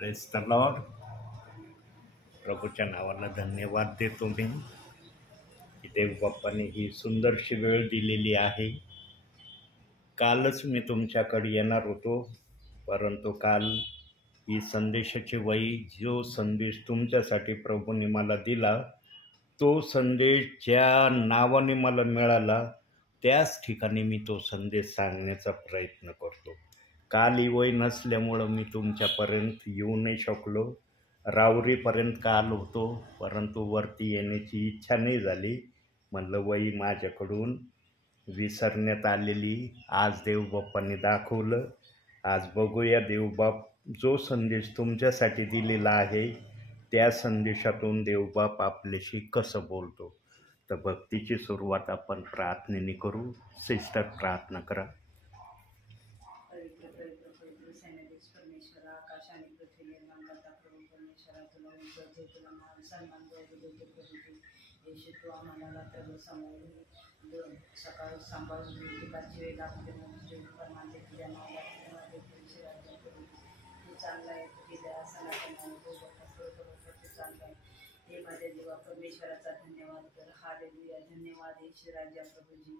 Praise the Lord. प्रभूच्या नावाला धन्यवाद देतो मी की देव बाप्पाने ही सुंदरशी वेळ दिलेली आहे. कालच मी तुमच्याकडे येणार होतो, परंतु काल ही संदेशाची वही जो संदेश तुमच्यासाठी प्रभूने मला दिला, तो संदेश ज्या नावाने मला मिळाला त्याच ठिकाणी मी तो संदेश सांगण्याचा प्रयत्न करतो. काल ही वही नसल्यामुळं मी तुमच्यापर्यंत येऊ नाही शकलो. रावरीपर्यंत काल होतो, परंतु वरती येण्याची इच्छा नाही झाली. म्हणलं वही माझ्याकडून विसरण्यात आलेली आज देवबाप्पांनी दाखवलं. आज बघूया देवबाप जो संदेश तुमच्यासाठी दिलेला आहे त्या संदेशातून देवबाप आपल्याशी कसं बोलतो. तर भक्तीची सुरुवात आपण प्रार्थनेने करू. सिस्टर प्रार्थना करा. सकाळ सांभाळ दुपारची वेळ लागते परमानते तुझ्या नावाला तू चांगला आहे, तुझी दया सनातन तू चांगला आहे. हे माझ्या देवा परमेश्वराचा धन्यवाद कर. हालेलुया. धन्यवाद येशू राजा प्रभूजी.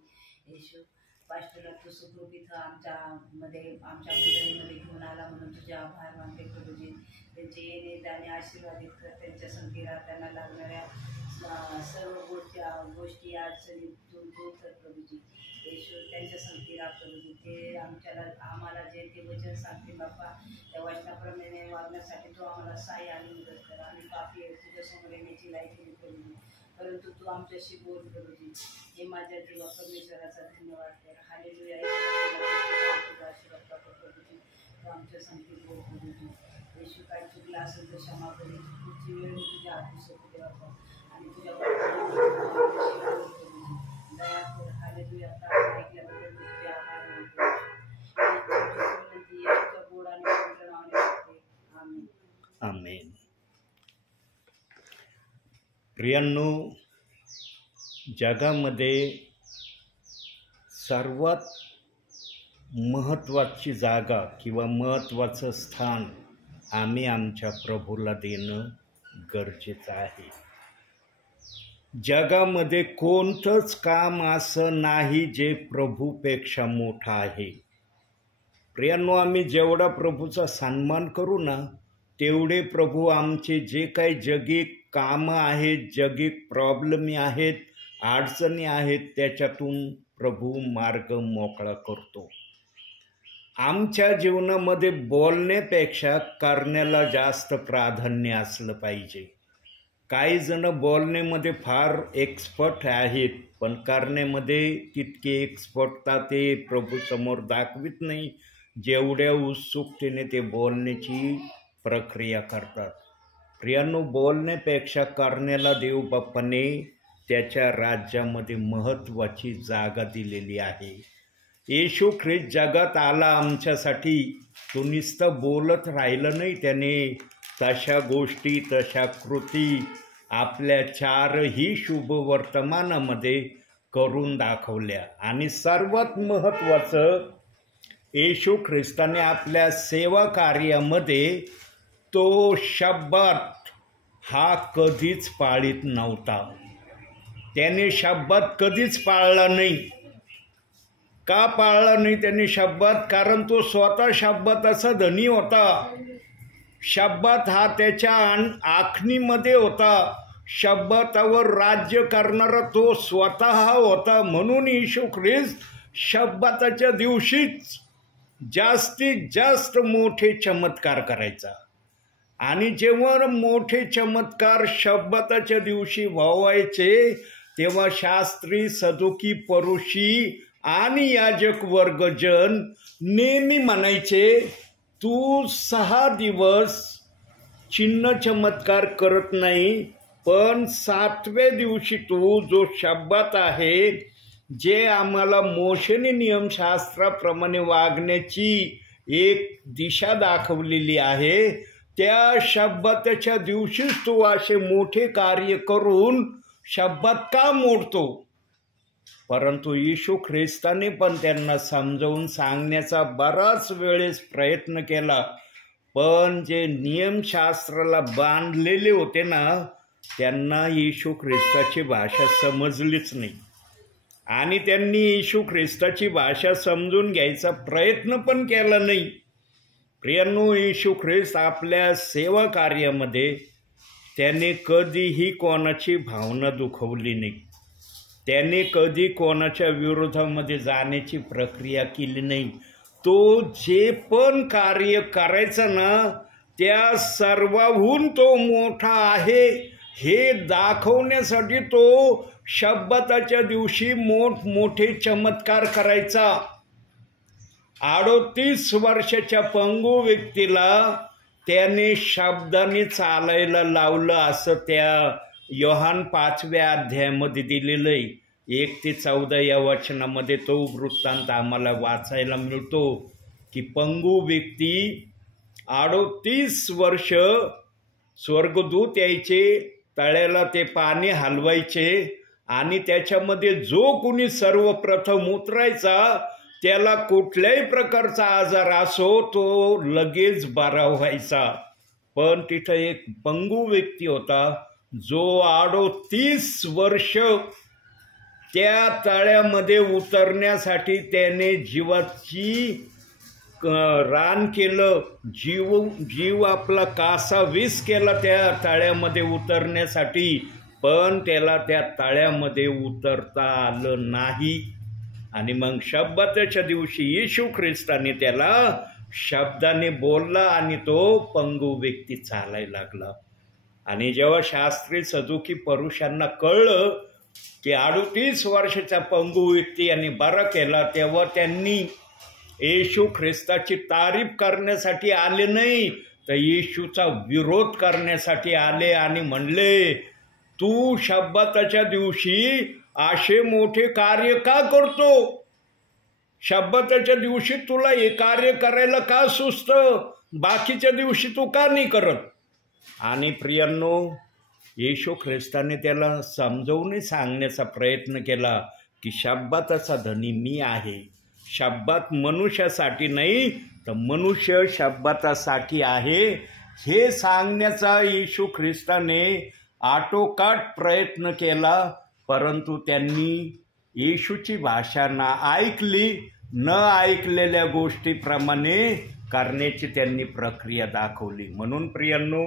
येशू पास्टरला तू सुखरूप आमच्या मंडळीमध्ये घेऊन आला म्हणून तुझे आभार मानते प्रभूजी. त्यांचे येणे जाणे आशीर्वादित कर. त्यांच्या संगीला त्यांना लागणाऱ्या सर्व गोष्टी अडचणी दूर कर प्रभूजी. येशू त्यांच्या संगीला प्रभूजी ते आम्हाला जे ते वचन सांगते बाप्पा, त्या वचनाप्रमाणे वागण्यासाठी तू आम्हाला सहाय्य आणि मदत कर. आणि पापी तुझ्यासमोर येण्याची लायकी प्रभूजी, परंतु तू आमच्याशी बोल प्रभूजी. हे माझ्या देवा परमेश्वराचा धन्यवाद कर. हालेलुया. आशीर्वाद प्राप्त प्रभूजी. तू आमच्या संगीत बोल प्रभूजी. येशू काय चुकला असेल तर क्षमा करेल. पुढची वेळ मी तुझ्या हाती सोपते बाप्पा आणि तुझ्या दया कर. हालेलुया. प्रार्थना ऐकल्याबद्दल तुझे आभार मानतो. येशूच्या गोड आणि पवित्र नावाने मागते. आमेन. आमेन. प्रियांनो, जगामध्ये सर्वात महत्त्वाची जागा किंवा महत्त्वाचं स्थान आम्ही आमच्या प्रभूला देणं गरजेचं आहे. जगामध्ये कोणतंच काम असं नाही जे प्रभूपेक्षा मोठं आहे. प्रियांनो, आम्ही जेवढा प्रभूचा सन्मान करू ना, तेवढे प्रभू आमचे जे काही जगिक कामं आहेत, जगिक प्रॉब्लेम आहेत, अडचणी आहेत, त्याच्यातून प्रभू मार्ग मोकळा करतो. आमच्या जीवनामध्ये बोलण्यापेक्षा करण्याला जास्त प्राधान्य असलं पाहिजे. काही जण बोलण्यामध्ये फार एक्सपर्ट आहेत, पण करण्यामध्ये तितके एक्सपर्टता ते प्रभूसमोर दाखवित नाही, जेवढ्या उत्सुकतेने ते बोलण्याची प्रक्रिया करतात. प्रियांनो, बोलण्यापेक्षा करण्याला देवबाप्पाने त्याच्या राज्यामध्ये महत्त्वाची जागा दिलेली आहे. येशू ख्रिस्त जगात आला आमच्यासाठी. तो नुसतं बोलत राहिलं नाही, त्याने तशा गोष्टी तशा कृती आपल्या चारही शुभ वर्तमानामध्ये करून दाखवल्या. आणि सर्वात महत्त्वाचं, येशू ख्रिस्ताने आपल्या सेवा कार्यामध्ये तो शब्बात हा कधीच पाळीत नव्हता. त्याने शब्बात कधीच पाळला नाही. का पाळला नाही त्याने शब्बात? कारण तो स्वतः शब्बाताचा धनी होता. शब्बात हा त्याच्या आखणीमध्ये होता. शब्बातावर राज्य करणारा तो स्वतः होता. म्हणून येशू ख्रिस्त शब्बाताच्या दिवशीच जास्तीत जास्त मोठे चमत्कार करायचा. आणि जेव्हा मोठे चमत्कार शब्बाताच्या दिवशी व्हायचे, तेव्हा शास्त्री, सदुकी, परुषी आणि याजक वर्गजन नेहमी म्हणायचे, तू 6 दिवस चिन्ह चमत्कार करत नाही, पण 7व्या दिवशी तू जो शब्बात आहे, जे आम्हाला मोशेने नियमशास्त्राप्रमाणे वागण्याची एक दिशा दाखवलेली आहे, त्या शब्बाताच्या दिवशीच तू असे मोठे कार्य करून शब्बात का मोडतो? परंतु येशू ख्रिस्ताने पण त्यांना समजावून सांगण्याचा बराच वेळेस प्रयत्न केला, पण जे नियमशास्त्राला बांधलेले होते ना, त्यांना येशू ख्रिस्ताची भाषा समजलीच नाही आणि त्यांनी येशू ख्रिस्ताची भाषा समजून घ्यायचा प्रयत्न पण केला नाही. प्रियांनो, येशू ख्रिस्त आपल्या सेवा कार्यामध्ये त्याने कधीही कोणाची भावना दुखवली नाही. त्याने कधी कोणाच्या विरोधामध्ये जाण्याची प्रक्रिया केली नाही. तो जे पण कार्य करायचा ना, त्या सर्वाहून तो मोठा आहे हे दाखवण्यासाठी तो शब्दाच्या दिवशी मोठमोठे चमत्कार करायचा. 38 वर्षाच्या पंगू व्यक्तीला त्याने शब्दाने चालायला लावलं, असं त्या योहान 5व्या अध्यायामध्ये दिलेलं आहे. 1 ते 14 या वचनामध्ये तो वृत्तांत आम्हाला वाचायला मिळतो की पंगू व्यक्ती 38 वर्ष स्वर्गदूत यायचे, तळ्याला ते पाणी हलवायचे आणि त्याच्यामध्ये जो कुणी सर्वप्रथम उतरायचा त्याला कुठल्याही प्रकारचा आजार असो तो लगेच बरा व्हायचा. पण तिथं एक पंगू व्यक्ती होता जो 38 वर्ष त्या तळ्यामध्ये उतरण्यासाठी त्याने जीवाची रान केलं, जीव आपला कासा विस केला त्या तळ्यामध्ये उतरण्यासाठी, पण त्याला त्या तळ्यामध्ये उतरता आलं नाही. आणि मग शब्दाच्या दिवशी येशू ख्रिस्ताने त्याला शब्दाने बोलला आणि तो पंगू व्यक्ती चालायला लागला. आणि जेव्हा शास्त्री सदुकी पुरुषांना कळलं की 38 वर्षाचा पंगू व्यक्ती यांनी बरा केला, तेव्हा त्यांनी येशू ख्रिस्ताची तारीफ करण्यासाठी आले नाही, तर येशूचा विरोध करण्यासाठी आले आणि म्हणले, तू शब्दाच्या दिवशी असे मोठे कार्य का करतो? शब्दाच्या दिवशी तुला हे कार्य करायला का सुचतं? बाकीच्या दिवशी तू का नाही करत? आणि प्रियांनो, येशू ख्रिस्ताने त्याला समजवून सांगण्याचा प्रयत्न केला की शब्दाचा धनी मी आहे. शब्दात मनुष्यासाठी नाही तर मनुष्य शब्दासाठी आहे हे सांगण्याचा येशू ख्रिस्ताने आटोकाट प्रयत्न केला. परंतु त्यांनी येशूची भाषा ना ऐकली, न ऐकलेल्या गोष्टीप्रमाणे करण्याची त्यांनी प्रक्रिया दाखवली. म्हणून प्रियांनो,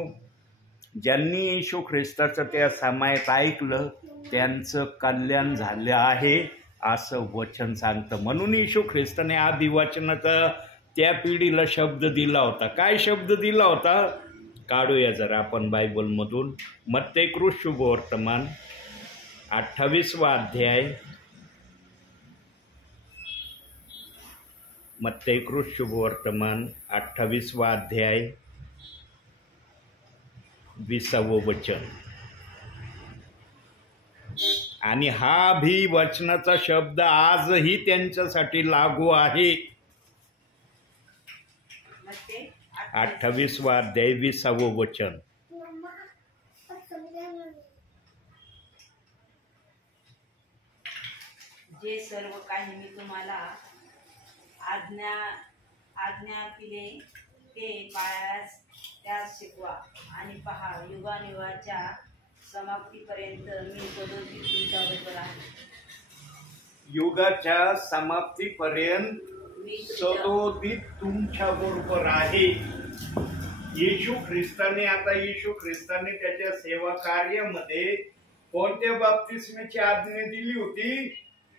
ज्यांनी येशू ख्रिस्ताचं त्या समायात ऐकलं त्यांचं कल्याण झालं आहे असं वचन सांगतं. म्हणून येशू ख्रिस्ताने आधी वचनाचा त्या पिढीला शब्द दिला होता. काय शब्द दिला होता? काढूया जरा आपण बायबलमधून. मत्ती शुभवर्तमान 28वा अध्याय, मत्ती शुभवर्तमान 28वा अध्याय 20वं वचन. आणि हा भी वचनाचा शब्द आजही त्यांच्यासाठी लागू आहे. 28वा अध्याय 20वं वचन. जे सर्व काही मी तुम्हाला आज्ञा केले ते पाळायला त्यास शिकवा. आणि पहा, युगानुयुगाच्या समाप्तीपर्यंत मी सदोदित तुमच्याबरोबर आहे. युगाच्या समाप्तीपर्यंत सदोदित तुमच्या बरोबर आहे. येशू ख्रिस्ताने त्याच्या सेवा कार्यामध्ये कोणत्या बाप्तिस्माची आज्ञा दिली होती?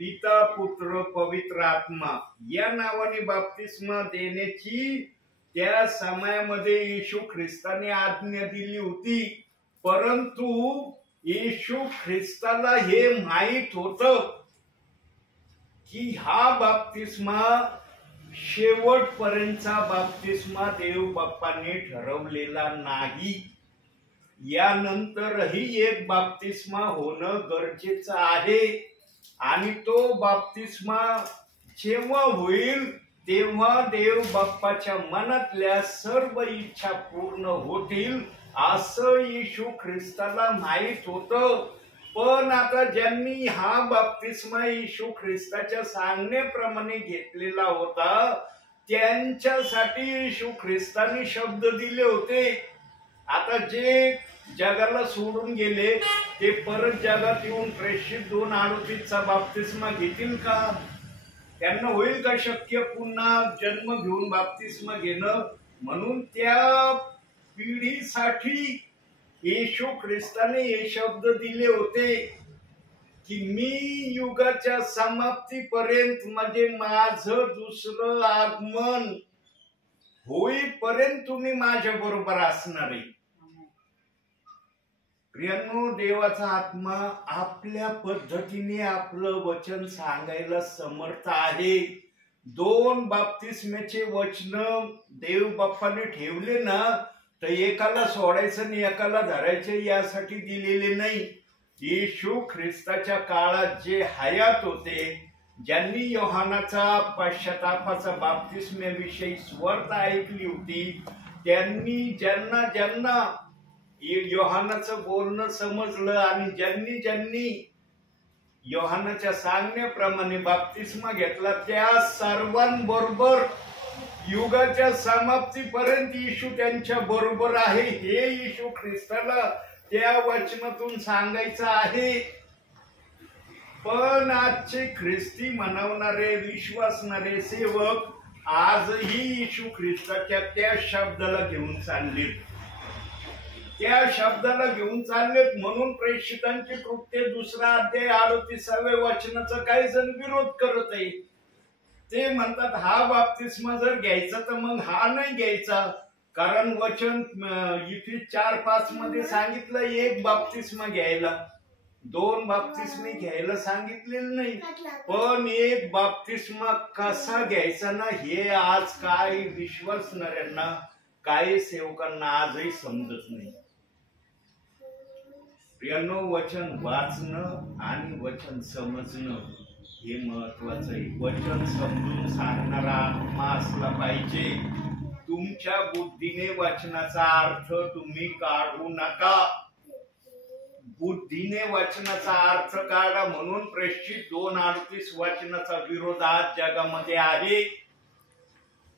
पिता, पुत्र, पवित्र आत्मा या नावाने बाप्तिस्मा देण्याची त्या समयामध्ये येशू ख्रिस्ताने आज्ञा दिली होती. परंतु येशू ख्रिस्ताला हे माहित होतं की हा बाप्तिस्मा शेवटपर्यंतचा बाप्तिस्मा देव बाप्पाने ठरवलेला नाही. यानंतरही एक बाप्तिस्मा होणं गरजेचं आहे आणि तो बाप्तिस्मा जेव्हा होईल तेव्हा देव बाप्पाच्या मनातल्या सर्व इच्छा पूर्ण होतील असं येशू ख्रिस्ताला माहित होतं. पण आता ज्यांनी हा बाप्तिस्मा येशू ख्रिस्ताच्या सांगण्याप्रमाणे घेतलेला होता त्यांच्यासाठी येशू ख्रिस्ताने शब्द दिले होते. आता जे जगाला सोडून गेले ते परत जगात येऊन प्रेषित 2:38चा बाप्तिस्मा घेतील का? त्यांना होईल का शक्य पुन्हा जन्म घेऊन बाप्तिस्मा घेणं? म्हणून त्या पिढीसाठी येशू ख्रिस्ताने हे शब्द दिले होते की मी युगाच्या समाप्तीपर्यंत म्हणजे माझं दुसरं आगमन होईपर्यंत तुम्ही माझ्या बरोबर असणार आहे. प्रियांनो, देवाचा आत्मा आपल्या पद्धतीने आपलं वचन सांगायला समर्थ आहे. 2 बाप्तिस्म्याचे वचन देव बाप्पाने ठेवले ना, तर एकाला सोडायचं आणि एकाला धरायचे यासाठी दिलेले नाही. येशू ख्रिस्ताच्या काळात जे हयात होते, ज्यांनी योहानाचा पश्चातापाचा बाप्तिस्म्याविषयी सुवार्ता ऐकली होती, त्यांनी ज्यांना योहानाचं बोलणं समजलं आणि ज्यांनी योहानाच्या सांगण्याप्रमाणे बाप्तिस्मा घेतला, त्या सर्वांबरोबर युगाच्या समाप्तीपर्यंत येशू त्यांच्या बरोबर आहे. हे येशू ख्रिस्ताला त्या वचनातून सांगायचं आहे. पण आजचे ख्रिस्ती म्हणवणारे विश्वासणारे सेवक आजही येशू ख्रिस्ताच्या त्या शब्दाला घेऊन चाललेत. त्या शब्दाला घेऊन चाललेत म्हणून प्रेषितांचे कृत्य 2 अध्याय 38व्या वचनाचा काही जण विरोध करत आहे. ते म्हणतात हा बाप्तिस्मा जर घ्यायचा तर मग हा नाही घ्यायचा, कारण वचन इथे 4:5 मध्ये सांगितलं एक बाप्तिस्मा घ्यायला, 2 बाप्तिस्मे घ्यायला सांगितलेलं नाही. पण एक बाप्तिस्मा कसा घ्यायचा ना, हे आज काय विश्वासणाऱ्यांना, काही सेवकांना आजही समजत नाही. प्रियांनो, वचन वाचणं आणि वचन समजणं हे महत्वाचं आहे. वचन समजून सांगणारा आत्मा असला पाहिजे. तुमच्या बुद्धीने वचनाचा अर्थ तुम्ही काढू नका. बुद्धीने वचनाचा अर्थ काढा म्हणून प्रेषित 2:38 वचनाचा विरोध आज जगामध्ये आहे.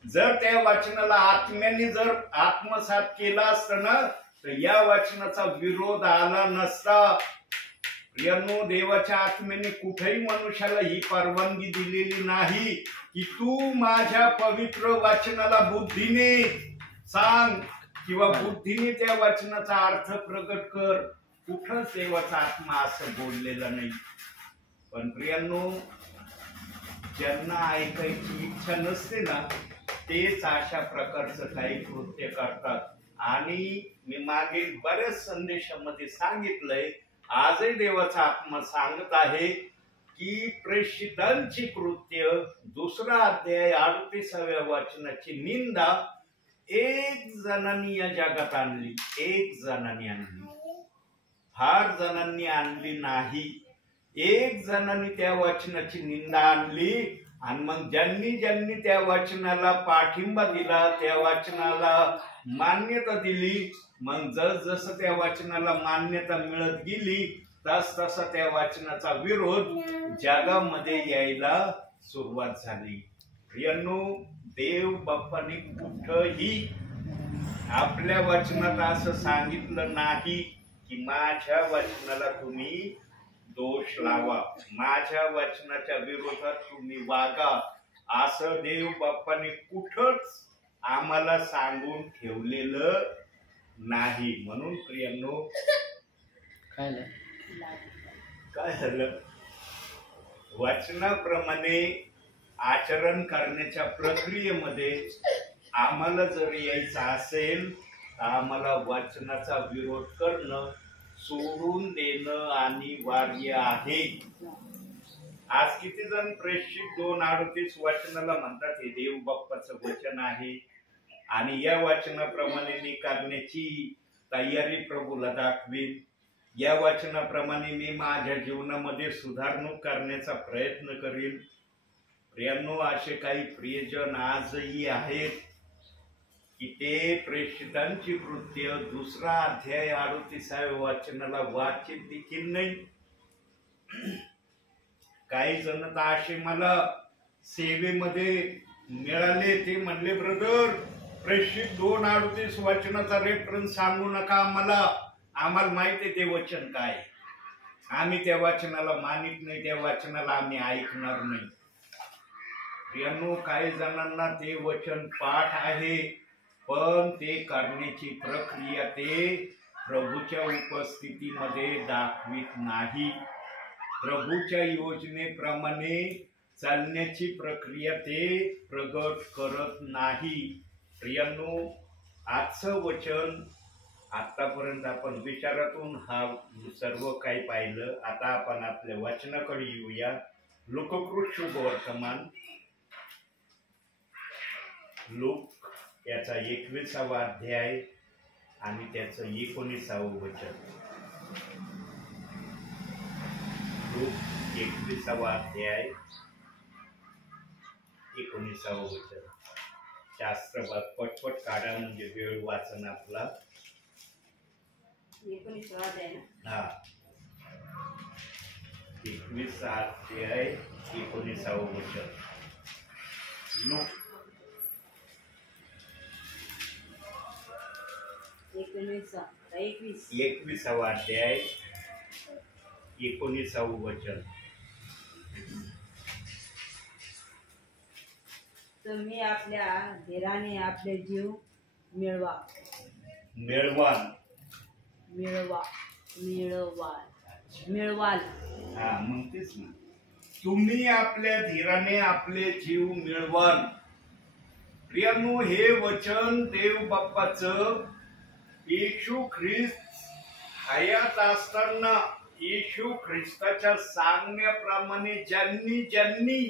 जर त्या वचनाला आत्म्याने जर आत्मसात केला असता ना, तर या वचनाचा विरोध आला नसता. प्रियांनो, देवाच्या आत्म्याने कुठेही मनुष्याला ही परवानगी दिलेली नाही की तू माझ्या पवित्र वचनाला बुद्धीने सांग किंवा बुद्धीने त्या वचनाचा अर्थ प्रकट कर. कुठंच देवाचा आत्मा असं बोललेला नाही. पण प्रियांनो, ज्यांना ऐकायची इच्छा नसते ना, तेच अशा प्रकारचं काही कृत्य करतात. आणि मी मागील बऱ्याच संदेशामध्ये सांगितलंय, आजही देवाचा आत्मा सांगत आहे की प्रेषितांची कृत्य 2 अध्याय 38व्या वचनाची निंदा 1 जणांनी या जगात आणली. 1 जणांनी आणली, फार जणांनी आणली नाही. 1 जणांनी त्या वचनाची निंदा आणली. आणि मग ज्यांनी त्या वचनाला पाठिंबा दिला, त्या वचनाला मान्यता दिली, मग जसं त्या वचनाला मान्यता मिळत गेली तसा त्या वचनाचा विरोध जगामध्ये यायला सुरुवात झाली. प्रियांनो, देव बाप्पाने कुठंही आपल्या वचनात असं सांगितलं नाही की माझ्या वचनाला तुम्ही दोष लावा, माझ्या वचनाच्या विरोधात तुम्ही वागा. असं देव बाप्पाने कुठंच आम्हाला सांगून ठेवलेलं नाही. म्हणून प्रियांनो, काय झालं, वचनाप्रमाणे आचरण करण्याच्या प्रक्रियेमध्ये आम्हाला जर यायचं असेल तर आम्हाला वचनाचा विरोध करणं सोडून देणं अनिवार्य आहे. आज किती जण प्रेषित 2:38 वचनाला म्हणतात हे देव बाप्पाचं वचन आहे आणि या वचनाप्रमाणे मी करण्याची तयारी प्रभूला दाखवीन, या वचनाप्रमाणे मी माझ्या जीवनामध्ये सुधारणूक करण्याचा प्रयत्न करीन. प्रियांनो, असे काही प्रियजन आजही आहेत की ते प्रेषितांची कृत्य 2 अध्याय 38व्या वचनाला वाचित देखील नाही. काही जण तर असे मला सेवेमध्ये मिळाले ते म्हणले, ब्रदर प्रेषित 2:38 वचनाचा रेफरन्स सांगू नका आम्हाला, आम्हाला माहिती आहे ते वचन काय, आम्ही त्या वचनाला मानित नाही, त्या वचनाला आम्ही ऐकणार नाही. प्रियांनो, काही जणांना ते वचन पाठ आहे, पण ते करण्याची प्रक्रिया ते प्रभूच्या उपस्थितीमध्ये दाखवित नाही. प्रभूच्या योजनेप्रमाणे चालण्याची प्रक्रिया ते प्रगट करत नाही. प्रियांनो, आजचं वचन आतापर्यंत आपण विचारातून हा सर्व काही पाहिलं. आता आपण आपल्या वचनाकडे येऊया. लोककृत शुभवर्तमान लोक याचा 21वा अध्याय आणि त्याचं 19वं वचन. लोक 21वा अध्याय 19वं वचन. शास्त्र पटपट काढा म्हणजे वेळ वाचन आपला. 19वा अध्याय ना. हा, 21वा अध्याय 19वं वचन. लोक 21वा अध्याय 19वं वचन. तुम्ही आपल्या धीराने आपले जीव मिळवा. मिळवाल. हा, मग तेच ना, तुम्ही आपल्या धीराने आपले जीव मिळवाल. प्रियांनो, हे वचन देव बाप्पाचं येशू ख्रिस्त हयात असताना येशू ख्रिस्ताच्या सांगण्याप्रमाणे ज्यांनी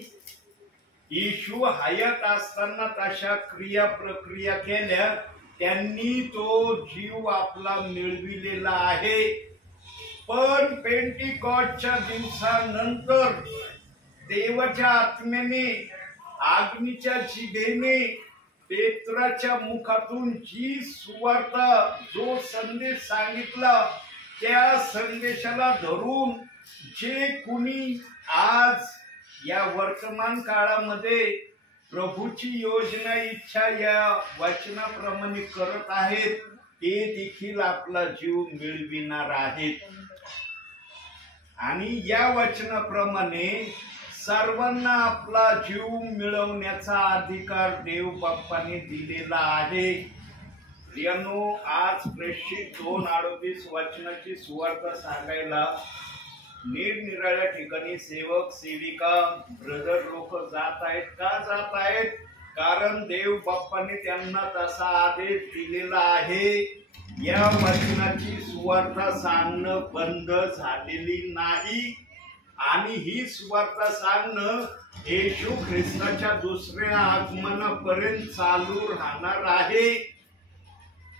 येशू हयात असताना तशा क्रिया प्रक्रिया केल्या, त्यांनी तो जीव आपला मिळविलेला आहे. पण पेंटिकॉस्टच्या दिवसानंतर देवाच्या आत्म्याने अग्नीच्या जिभेने पेत्राच्या मुखातून जी सुवार्थ जो संदेश सांगितला, त्या संदेशाला धरून जे कुणी आज या वर्तमान काळामध्ये प्रभूची योजना इच्छा या वचनाप्रमाणे करत आहेत, ते देखील आपला जीव मिळविणार आहेत. आणि या वचनाप्रमाणे सर्वांना आपला जीव मिळवण्याचा अधिकार देव बाप्पाने दिलेला आहे. प्रियांनो, आज प्रेषित 2:38 वचनाची सुवार्थ सांगायला निरनिराळ्या ठिकाणी सेवक सेविका ब्रदर लोक जात आहेत. का जात आहेत? कारण देव बाप्पाने त्यांना तसा आदेश दिलेला आहे. या वचनाची सुवार्थ सांगणं बंद झालेली नाही आणि ही सुवार्थ सांगणं येशू ख्रिस्ताच्या दुसऱ्या आगमनापर्यंत चालू राहणार आहे.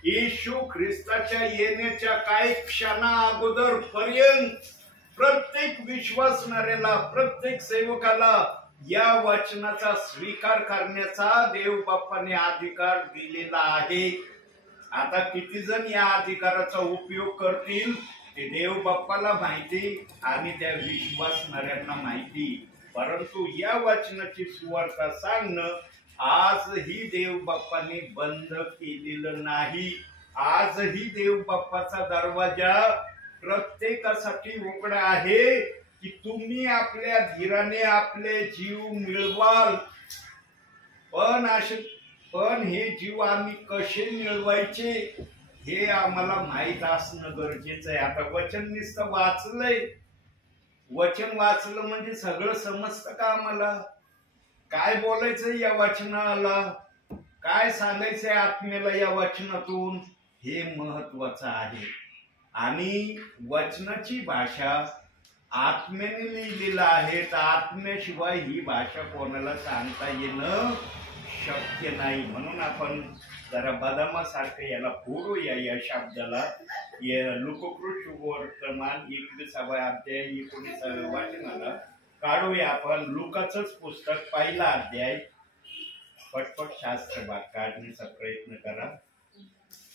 येशू ख्रिस्ताच्या येण्याच्या काही क्षणा अगोदर पर्यंत प्रत्येक विश्वासणाऱ्याला, प्रत्येक सेवकाला या वचनाचा स्वीकार करण्याचा देव बाप्पाने अधिकार दिलेला आहे. आता किती जण या अधिकाराचा उपयोग करतील ते देव बाप्पाला माहिती आणि त्या विश्वासणाऱ्यांना माहिती. परंतु या वचनाची सुवार्थ सांगणं आजही देव बाप्पाने बंद केलेलं नाही. आजही देव बाप्पाचा दरवाजा प्रत्येकासाठी उघडा आहे की तुम्ही आपल्या धीराने आपले जीव मिळवाल. पण हे जीव आम्ही कसे मिळवायचे हे आम्हाला माहित असणं गरजेचं आहे. आता वचन नुसतं वाचलंय, वचन वाचलं म्हणजे सगळं समजतं का आम्हाला? काय बोलायचं या वचनाला, काय सांगायचंय आत्म्याला या वचनातून, हे महत्वाचं आहे. आणि वचनाची भाषा आत्म्याने लिहिलेलं आहे, तर आत्म्याशिवाय ही भाषा कोणाला सांगता येणं शक्य नाही. म्हणून आपण जरा बदामासारखं याला फोडूया या शब्दाला. लोककृत शुभवर्तमान 21वा अध्याय 19व्या वचनाला काढूया आपण. लुकाचंच पुस्तक 1ला अध्याय. पटपट शास्त्र भाग काढण्याचा प्रयत्न करा.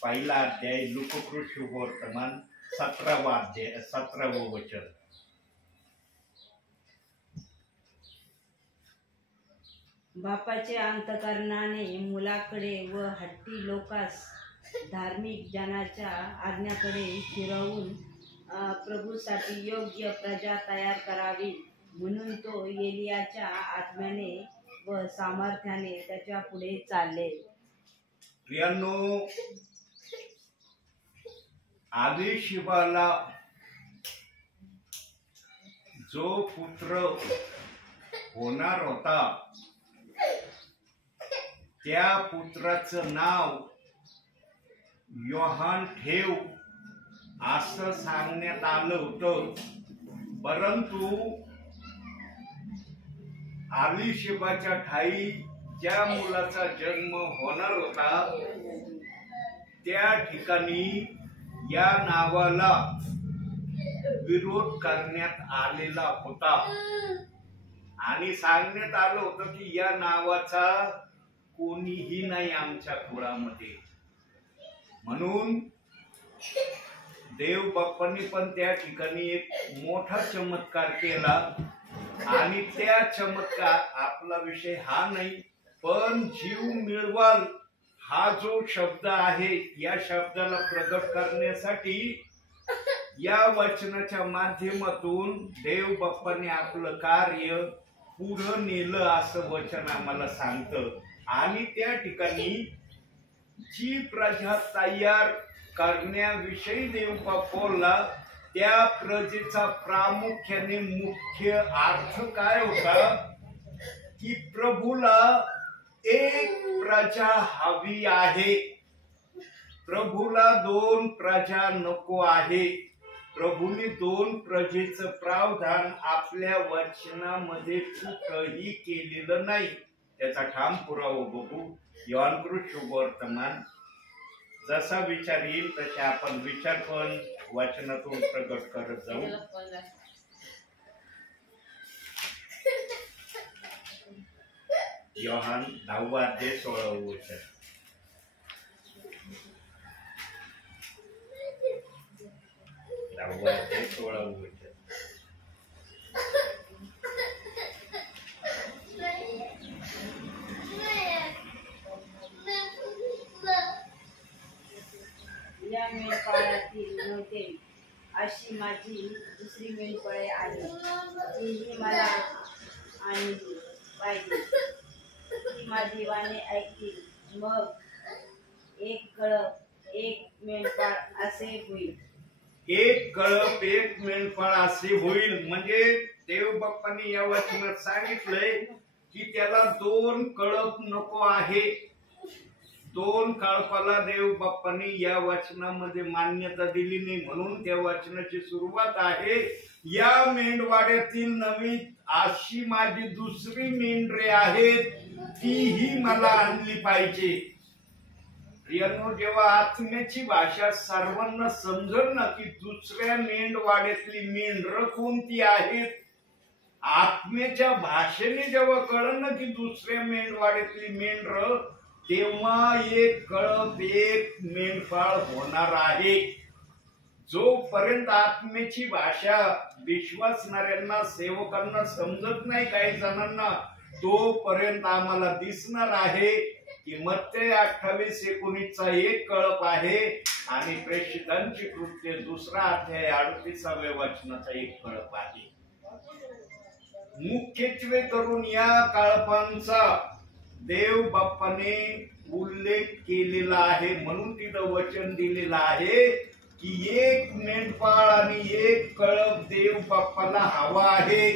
1ला अध्याय लोककृत शुभवर्तमान 17वा अध्याय 17वं वचन. बापाचे अंतकरणाने मुलाकडे व हट्टी लोकास धार्मिक जनाच्या आज्ञाकडे फिरवून प्रभूसाठी योग्य प्रजा तयार करावी म्हणून तो एलियाच्या आत्म्याने व सामर्थ्याने त्याच्या पुढे चालले. प्रियांनो, आदिशिबाला जो पुत्र होणार होता त्या पुत्राचं नाव योहान ठेव असं सांगण्यात आलं होतं. परंतु आदिशिबाच्या ठाई ज्या मुलाचा जन्म होणार होता त्या ठिकाणी या नावाला विरोध करण्यात आलेला होता आणि सांगण्यात आलं होतं की या नावाचा कोणीही नाही आमच्या कुळामध्ये. म्हणून देव बाप्पांनी पण त्या ठिकाणी एक मोठा चमत्कार केला आणि त्या चमत्कार आपला विषय हा नाही, पण जीव मिळवाल हा जो शब्द आहे या शब्दाला प्रगट करण्यासाठी या वचनाच्या माध्यमातून देव बाप्पाने आपलं कार्य पुढं नेलं असं वचन आम्हाला सांगतं. आणि त्या ठिकाणी जी प्रजा तयार करण्याविषयी देव बाप्पा बोलला त्या प्रजेचा प्रामुख्याने मुख्य अर्थ काय होता की प्रभूला एक प्रजा हवी आहे, प्रभूला दोन प्रजा नको आहे. प्रभूने दोन प्रजेचं प्रावधान आपल्या वचनामध्ये कुठंही केलेलं नाही. त्याचा ठाम पुरावा बघू. योहानकृत शुभवर्तमान जसा विचार येईल तसे आपण विचार पण वचनातून प्रगट करत जाऊ. योहान 10 अध्याय 16 वचन. या मेंढपाळातील नव्हते अशी माझी दुसरी मेंढपाळे आहे, तीही मला आणली पाहिजे. ती माझी वाणी ऐकतील, मग एक कळप एक मेंढपाळ असे होईल. एक कळप एक मेंढपाळ असे होईल म्हणजे देव बाप्पांनी या वचनात सांगितलंय की त्याला दोन कळप नको आहे. दोन कळपाला देव बाप्पांनी या वचनामध्ये मान्यता दिली नाही. म्हणून त्या वचनाची सुरुवात आहे या मेंढवाड्यातील नवी अशी माझी दुसरी मेंढरे आहेत, तीही मला आणली पाहिजे. प्रियांनो, जेव्हा आत्म्याची भाषा सर्वांना समजल ना की दुसऱ्या मेंढवाड्यातली मेंढर कोणती आहेत, आत्म्याच्या भाषेने जेव्हा कळलं ना की दुसऱ्या मेंढवाड्यातली मेंढर, तेव्हा एक कळप एक मेंढपाळ होणार आहे. जोपर्यंत आत्म्याची भाषा विश्वासणाऱ्यांना सेवकांना समजत नाही काही जणांना, तोपर्यंत आम्हाला दिसणार आहे की मत्ते 28:19 एक कळप आहे आणि प्रेषितांची कृत्ये 2 अध्याय 38व्या वचनाचा एक कळप आहे. मुख्यत्वे करून या कळपांचा देव बाप्पाने उल्लेख केलेला आहे. म्हणून तिथं वचन दिलेलं आहे की एक मेंढपाळ आणि एक कळप देव बाप्पाला हवा आहे.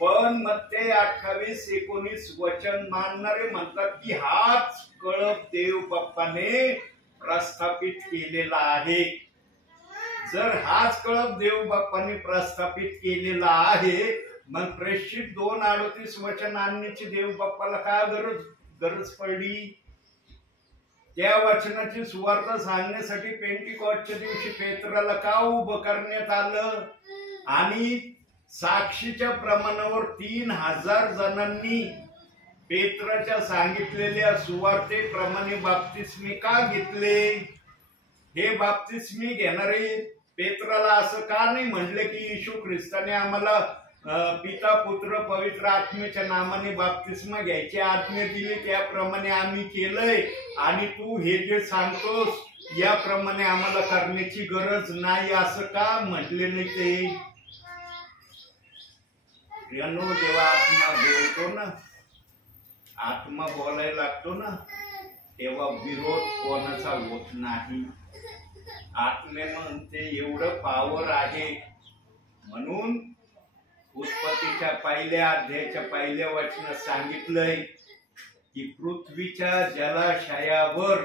पण मत्ते 28:19 वचन मानणारे म्हणतात की हाच कळप देव बाप्पाने प्रस्थापित केलेला आहे. जर हाच कळप देव बाप्पाने प्रस्थापित केलेला आहे, मग प्रेषित 2:38 वचन आणण्याची देव बाप्पाला काय गरज पडली? त्या वचनाची सुवार्थ सांगण्यासाठी पेंटिकॉस्टच्या दिवशी पेत्राला का उभं करण्यात आलं आणि साक्षीच्या प्रमाणावर 3000 जणांनी पेत्राच्या सांगितलेल्या सुवार्तेप्रमाणे बाप्तिस्मे का घेतले? हे बाप्तिस्मे घेणारे पेत्राला असं का नाही म्हणले की येशू ख्रिस्ताने आम्हाला पिता पुत्र पवित्र आत्म्याच्या नामाने बाप्तिस्मा घ्यायची आज्ञा दिली, त्याप्रमाणे आम्ही केलंय आणि तू हे जे सांगतोस याप्रमाणे आम्हाला करण्याची गरज नाही असं का म्हटले नाही ते? जेव्हा आत्मा बोलतो ना, आत्मा बोलायला लागतो ना, तेव्हा विरोध कोणाचा होत नाही. आत्म्यामध्ये एवढं पावर आहे. म्हणून उत्पत्तीच्या पहिल्या अध्यायाच्या पहिल्या वचनात सांगितलंय की पृथ्वीच्या जलाशयावर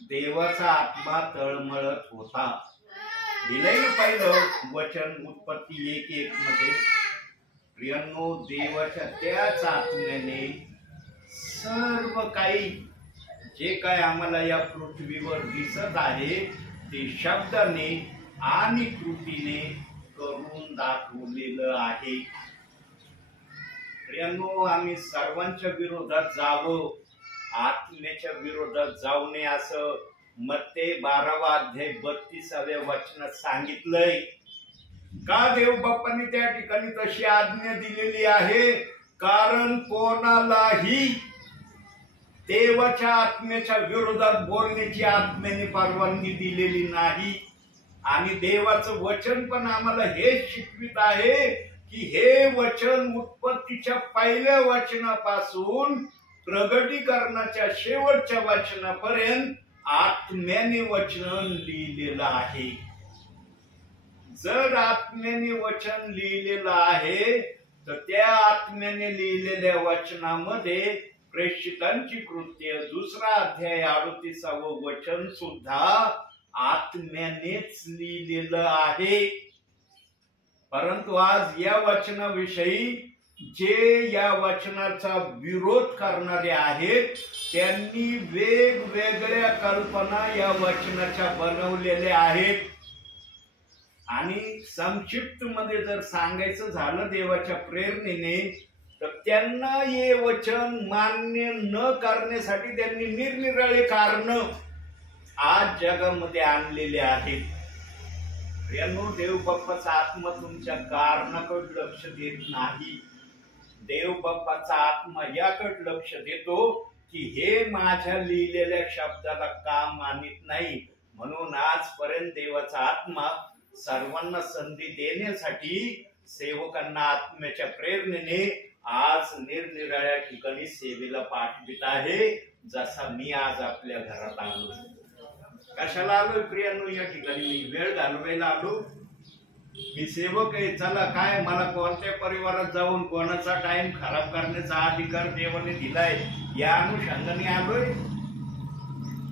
देवाचा आत्मा तळमळत होता. दिलंय ना पहिलं वचन उत्पत्ती 1:1 मध्ये. प्रियांनो, देवाच्या त्याच आत्म्याने सर्व काही जे काय आम्हाला या पृथ्वीवर दिसत आहे ते शब्दाने आणि कृतीने करून दाखवलेलं आहे. प्रियांनो, आम्ही सर्वांच्या विरोधात जावं, आत्म्याच्या विरोधात जाऊ नये असं मत्ते 12 अध्याय 32व्या वचनात सांगितलंय. का देव बाप्पांनी त्या ठिकाणी तशी आज्ञा दिलेली आहे? कारण कोणालाही देवाच्या आत्म्याच्या विरोधात बोलण्याची आत्म्याने परवानगी दिलेली नाही. आणि देवाचं वचन पण आम्हाला हेच शिकवित आहे की हे वचन उत्पत्तीच्या पहिल्या वचनापासून प्रगटीकरणाच्या शेवटच्या वचनापर्यंत आत्म्याने वचन लिहिलेलं आहे. जर आत्म्याने वचन लिहिलेलं आहे तर त्या आत्म्याने लिहिलेल्या वचनामध्ये प्रेषितांची कृत्य 2 अध्याय 38वं वचन सुद्धा आत्म्यानेच लिहिलेलं आहे. परंतु आज या वचनाविषयी जे या वचनाचा विरोध करणारे आहेत त्यांनी वेगवेगळ्या कल्पना या वचनाच्या बनवलेल्या आहेत. आणि संक्षिप्त मध्ये जर सांगायचं झालं देवाच्या प्रेरणेने तर त्यांना हे वचन मान्य न करण्यासाठी त्यांनी निरनिराळे कारण आज जगामध्ये आणलेले आहेत. प्रियांनो, देव बाप्पाचा आत्मा तुमच्या कारणाकडे लक्ष देत नाही. देव बाप्पाचा आत्मा याकडे लक्ष देतो की हे माझ्या लिहिलेल्या शब्दाला का मानित नाही. म्हणून आजपर्यंत देवाचा आत्मा सर्वांना संधी देण्यासाठी सेवकांना आत्म्याच्या प्रेरणेने आज निरनिराळ्या ठिकाणी सेवेला पाठवित आहे. जसा मी आज आपल्या घरात आलो. कशाला आलोय प्रियांनो? या ठिकाणी मी वेळ घालवायला आलो. मी सेवक आहे. चला, काय मला कोणत्या परिवारात जाऊन कोणाचा टाइम खराब करण्याचा अधिकार देवाने दिलाय या अनुषंगाने आलोय.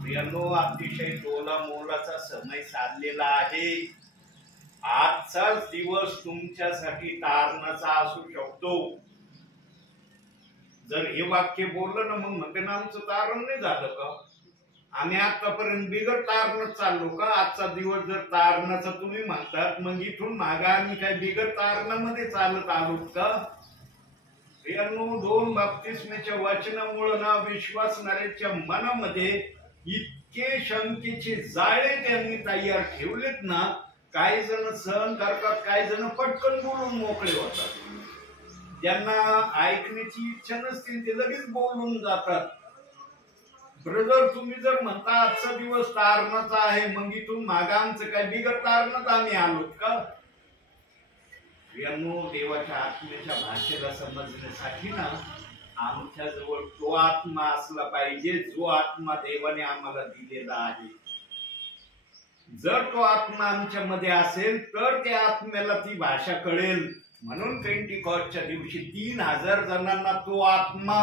प्रियांनो, अतिशय तोला मोलाचा समय साधलेला आहे. आजचाच दिवस तुमच्यासाठी तारणाचा असू शकतो. जर हे वाक्य बोललं ना मग म्हणते ना आमचं तारण नाही झालं का? आम्ही आतापर्यंत बिगर तारण चाललो का? आजचा दिवस जर तारणाचा तुम्ही म्हणतात मग इथून मागा आम्ही काय बिगर तारणामध्ये चालत आलो का? प्रियांनो, 2 बाप्तिस्माच्या वचनामुळे ना विश्वासणाऱ्याच्या मनामध्ये इतके शंकेचे जाळे त्यांनी तयार ठेवलेत ना. काही जण सहन करतात, काही जण पटकन बोलून मोकळे होतात. ज्यांना ऐकण्याची इच्छा नसते ते लगेच बोलून जातात. ब्रदर, तुम्ही जर म्हणता आजचा दिवस तारणाचा आहे मग इथून मागा आमचं काय बिगर तारणात आम्ही आलोत का? प्रियांनो, देवाच्या आत्म्याच्या भाषेला समजण्यासाठी ना आमच्या जवळ तो आत्मा असला पाहिजे जो आत्मा देवाने आम्हाला दिलेला आहे. जर तो आत्मा आमच्या मध्ये असेल तर त्या आत्म्याला ती भाषा कळेल. म्हणून पेंटिकॉस्टच्या दिवशी 3000 जणांना तो आत्मा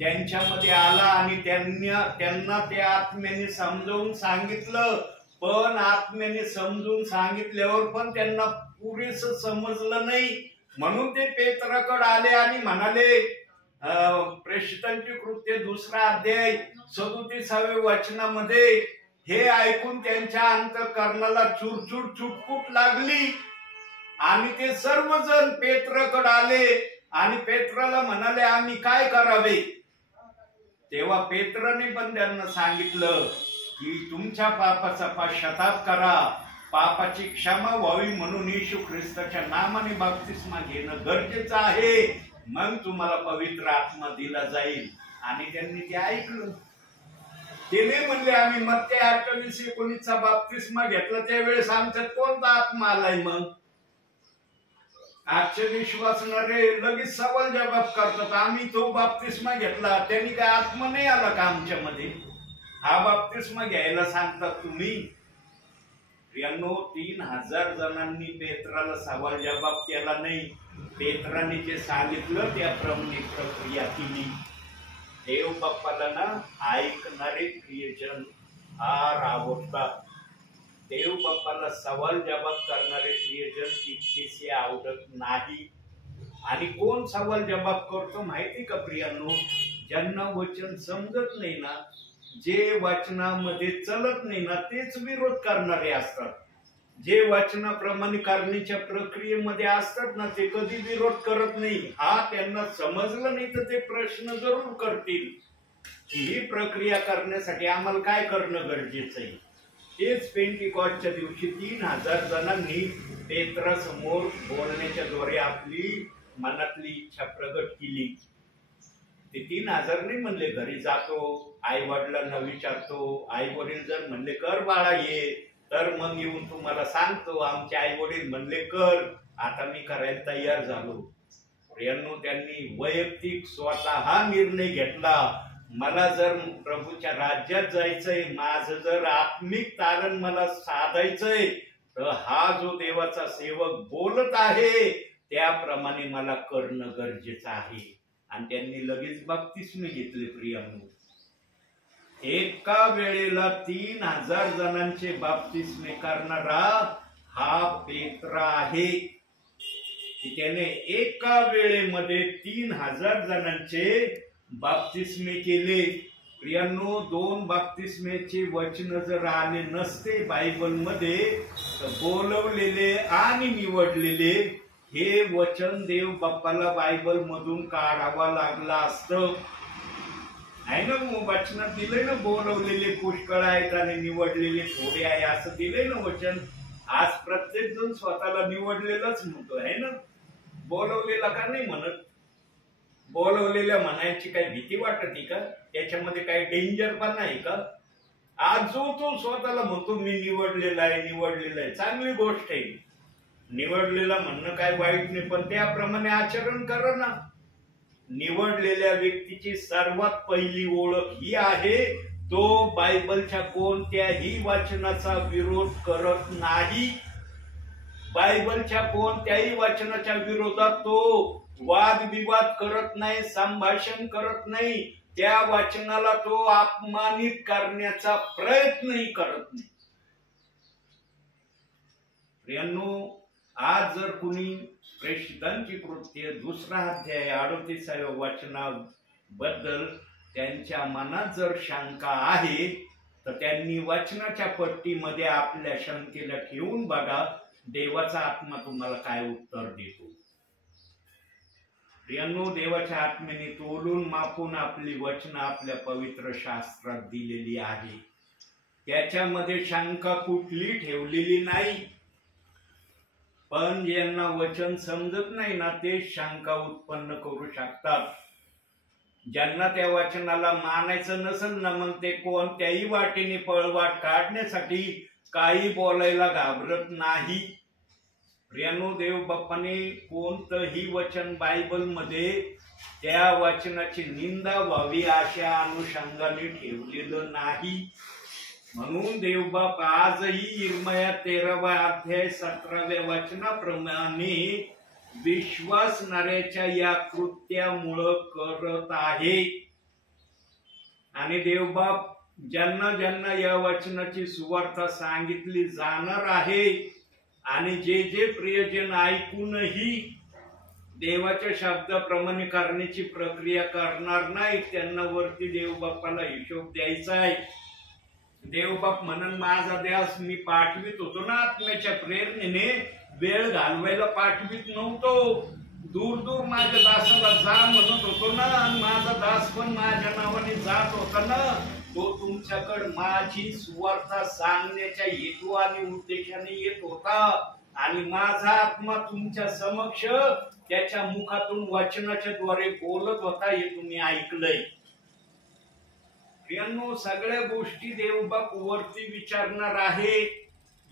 त्यांच्यामध्ये आला आणि त्यांना त्या आत्म्याने समजावून सांगितलं. पण आत्म्याने समजून सांगितल्यावर पण त्यांना पुरेसं समजलं नाही. म्हणून ते पेत्राकडे आले आणि म्हणाले, प्रेषितांची कृत्य 2 अध्याय 37व्या वचनामध्ये हे ऐकून त्यांच्या अंतःकरणाला चुरचुर चुटपुट लागली आणि ते सर्वजण पेत्राकडे आले आणि पेत्राला म्हणाले, आम्ही काय करावे? तेव्हा पेत्राने पण त्यांना सांगितलं की तुमच्या पापाचा पश्चाताप करा पापाची क्षमा व्हावी म्हणून येशू ख्रिस्ताच्या नामाने बाप्तिस्मा घेणं गरजेचं आहे. मग तुम्हाला पवित्र आत्मा दिला जाईल. आणि त्यांनी ते ऐकलं. ते नाही म्हणले आम्ही मत्ते 28:19 बाप्तिस्मा घेतला त्यावेळेस आमच्यात कोणता आत्मा आलाय. मग आजचे विश्वासणारे लगेच सवाल जवाब करतात, आम्ही तो बाप्तिस्मा घेतला त्यांनी काय आत्मा नाही आला का आमच्यामध्ये? हा बाप्तिस्मा घ्यायला सांगतात तुम्ही. प्रियांनो, 3000 जणांनी पेत्राला सवाल जवाब केला नाही. पेत्राने जे सांगितलं त्याप्रमाणे प्रक्रिया केली. देव बाप्पाला ना ऐकणारे प्रियजन फार आवडतात. देव बाप्पाला सवाल जवाब करणारे प्रियजन तितकेसे आवडत नाही. आणि कोण सवाल जवाब करतो माहिती का प्रियांनो? ज्यांना वचन समजत नाही ना, जे वचनामध्ये चलत नाही ना, तेच विरोध करणारे असतात. जे वचनाप्रमाणे करण्याच्या प्रक्रियेमध्ये असतात ना, ते कधी विरोध करत नाही. हा त्यांना समजलं नाही तर ते प्रश्न जरूर करतील. ही प्रक्रिया करण्यासाठी आम्हाला काय करणं गरजेचं आहे? तेच पेंटिकॉस्टच्या दिवशी 3000 जणांनी पेत्रासमोर बोलण्याच्या द्वारे आपली मनातली इच्छा प्रगट केली. ते 3000 नाही म्हणले घरी जातो, आई वडिलांना विचारतो. आई वडील जर म्हणले कर बाळा ये, तर मग येऊन तुम्हाला सांगतो. आमचे आई वडील म्हणले कर, आता मी करायला तयार झालो. प्रियांनो, त्यांनी वैयक्तिक स्वतः निर्णय घेतला. मला जर प्रभूच्या राज्यात जायचंय, माझं जर आत्मिक तारण मला साधायचंय, तर हा जो देवाचा सेवक बोलत आहे त्याप्रमाणे मला करणं गरजेचं आहे. आणि त्यांनी लगेच बाप्तिस्मे घेतले. प्रियांनो, एका वेळेला 3000 जणांचे बाप्तिस्मे करणारा हा पेत्रा आहे. त्याने एका वेळेमध्ये 3000 जणांचे बाप्तिस्मे केले. प्रियांनो, 2 बाप्तिस्मेचे वचन जर आले नसते बायबलमध्ये, तर बोलवलेले आणि निवडलेले हे वचन देव बाप्पाला बायबल मधून काढावा लागला असतं. आहे ना, वचनात दिलंय ना, बोलवलेले पुष्कळ आहेत आणि निवडलेले थोडे आहे असं दिलंय ना वचन. आज प्रत्येक जण स्वतःला निवडलेलाच म्हणतो, आहे ना. बोलवलेला का नाही म्हणत? बोलवलेल्या म्हणायची काही भीती वाटते का? त्याच्यामध्ये काही डेंजर पण नाही का? आज जो तो स्वतःला म्हणतो मी निवडलेला आहे, चांगली गोष्ट आहे. निवडलेला म्हणणं काय वाईट नाही, पण त्याप्रमाणे आचरण करा ना. निवडलेल्या व्यक्तीची सर्वात पहिली ओळख ही आहे, तो बायबलच्या कोणत्याही वचनाचा विरोध करत नाही. बायबलच्या कोणत्याही वचनाच्या विरोधात तो वादविवाद करत नाही, संभाषण करत नाही. त्या वचनाला तो अपमानित करण्याचा प्रयत्नही करत नाही. प्रियांनो, आज जर कुणी प्रेषितांची कृत्य 2 अध्याय 38व्या वचनाबद्दल त्यांच्या मनात जर शंका आहे, तर त्यांनी वचनाच्या पट्टीमध्ये आपल्या शंकेला ठेवून बघा, देवाचा आत्मा तुम्हाला काय उत्तर देतो. प्रियांनो, देवाच्या आत्म्याने तोलून मापून आपली वचनं आपल्या पवित्र शास्त्रात दिलेली आहे. त्याच्यामध्ये शंका कुठली ठेवलेली नाही. पण ज्यांना वचन समजत नाही ना, ते शंका उत्पन्न करू शकतात. ज्यांना त्या वचनाला मानायचं नसेल ना, मग ते कोणत्याही वाटेने पळवाट काढण्यासाठी काही बोलायला घाबरत नाही. प्रियांनो, देव बाप्पाने कोणतंही वचन बायबल मध्ये त्या वचनाची निंदा व्हावी अशा अनुषंगाने ठेवलेलं नाही. म्हणून देवबाप आजही इर्मया 13वा अध्याय 17व्या वचनाप्रमाणे विश्वासणाऱ्याच्या या कृत्यामुळे करत आहे. आणि देवबाप ज्यांना ज्यांना या वचनाची सुवार्ता सांगितली जाणार आहे आणि जे जे प्रियजन ऐकूनही देवाच्या शब्दाप्रमाणे करण्याची प्रक्रिया करणार नाही, त्यांना वरती देवबापाला हिशोब द्यायचा आहे. देवबाप म्हणून माझा दास मी पाठवित होतो ना, आत्म्याच्या प्रेरणेने वेळ घालवायला पाठवित नव्हतो. दूर दूर माझ्या दासाला जा म्हणत होतो ना, आणि माझा दास पण माझ्या नावाने जात होता ना. तो तुमच्याकडे माझी सुवार्ता सांगण्याच्या हेतू आणि उद्देशाने येत होता आणि माझा आत्मा तुमच्या समक्ष त्याच्या मुखातून वचनाच्या द्वारे बोलत होता, हे तुम्ही ऐकलंय. प्रियांनो, सगळ्या गोष्टी देवबाप वरती विचारणार आहे.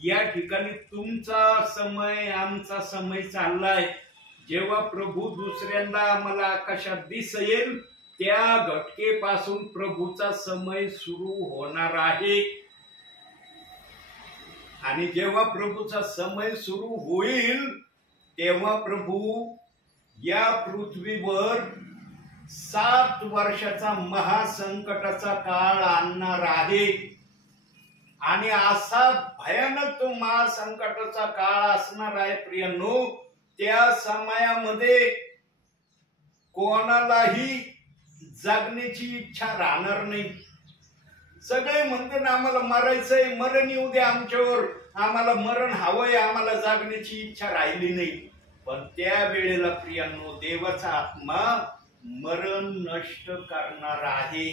या ठिकाणी तुमचा समय, आमचा समय चाललाय. जेव्हा प्रभू दुसऱ्यांदा आम्हाला आकाशात दिसेल, त्या घटकेपासून प्रभूचा समय सुरू होणार आहे. आणि जेव्हा प्रभूचा समय सुरू होईल तेव्हा प्रभू या पृथ्वीवर 7 वर्षाचा महासंकटाचा काळ आणणार आहे. आणि असा भयानक तो महासंकटाचा काळ असणार आहे प्रियांनो. त्या समयामध्ये कोणालाही जगण्याची इच्छा राहणार नाही. सगळे म्हणते ना, आम्हाला मरायचंय, मरण येऊ दे आमच्यावर, आम्हाला मरण हवंय, आम्हाला जगण्याची इच्छा राहिली नाही. पण त्या वेळेला प्रियांनो, देवाचा आत्मा मरण नष्ट करणार आहे.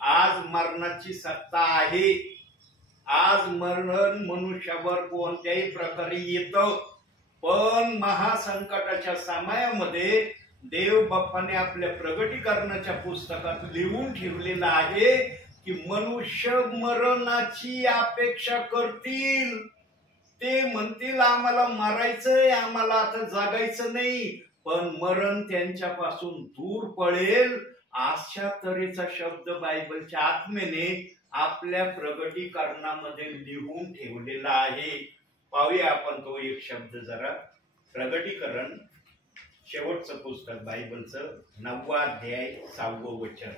आज मरणाची सत्ता आहे. आज मरण मनुष्यावर कोणत्याही प्रकारे येतं. पण महासंकटाच्या समयामध्ये देव बाप्पाने आपल्या प्रगटीकरणाच्या पुस्तकात लिहून ठेवलेलं आहे की मनुष्य मरणाची अपेक्षा करतील. ते म्हणतील आम्हाला मरायचंय, आम्हाला आता जगायचं नाही, पण मरण त्यांच्यापासून दूर पळेल. अशा तऱ्हेचा शब्द बायबलच्या आत्मेने आपल्या प्रगटीकरणामध्ये लिहून ठेवलेला आहे. पाहूया आपण तो एक शब्द जरा. प्रगटीकरण, शेवटचं पुस्तक बायबलचं, 9वा अध्याय 6वं वचन.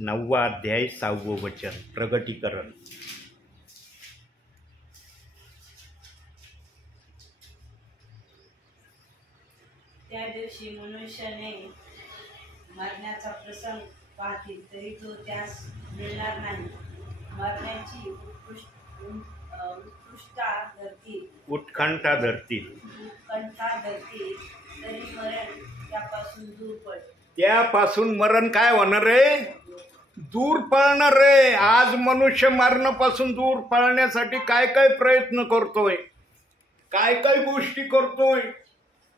नववा अध्याय 6वं वचन, प्रगटीकरण. त्या दिवशी मनुष्याने मरण्याचा प्रसंग पाहतील तरी तो त्यास मिळणार नाही. मरण्याची उत्कंठा धरतील तरी मरण त्यापासून दूर पड. त्यापासून मरण काय होणार आहे? दूर पळणार आहे. आज मनुष्य मरणापासून दूर पळण्यासाठी काय काय प्रयत्न करतोय, काय काय गोष्टी करतोय.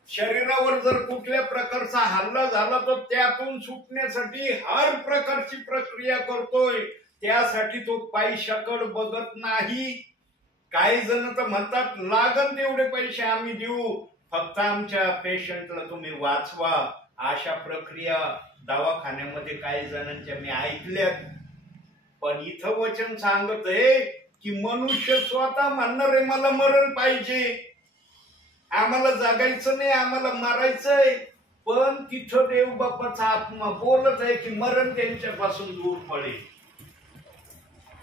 शरीरावर जर कुठल्या प्रकारचा हल्ला झाला तर त्यातून सुटण्यासाठी हर प्रकारची प्रक्रिया करतोय. त्यासाठी तो पैशाकडे बघत नाही. काही जण तर म्हणतात लागन तेवढे पैसे आम्ही देऊ, फक्त आमच्या पेशंटला तुम्ही वाचवा. अशा प्रक्रिया दवाखान्यामध्ये काही जणांच्या मी ऐकल्यात. पण इथं वचन सांगत आहे की मनुष्य स्वतः म्हणणार आहे मला मरण पाहिजे, आम्हाला जगायचं नाही, आम्हाला मारायचंय. पण तिथं देव बाप्पाचा आत्मा बोलत आहे की मरण त्यांच्यापासून दूर पडेल.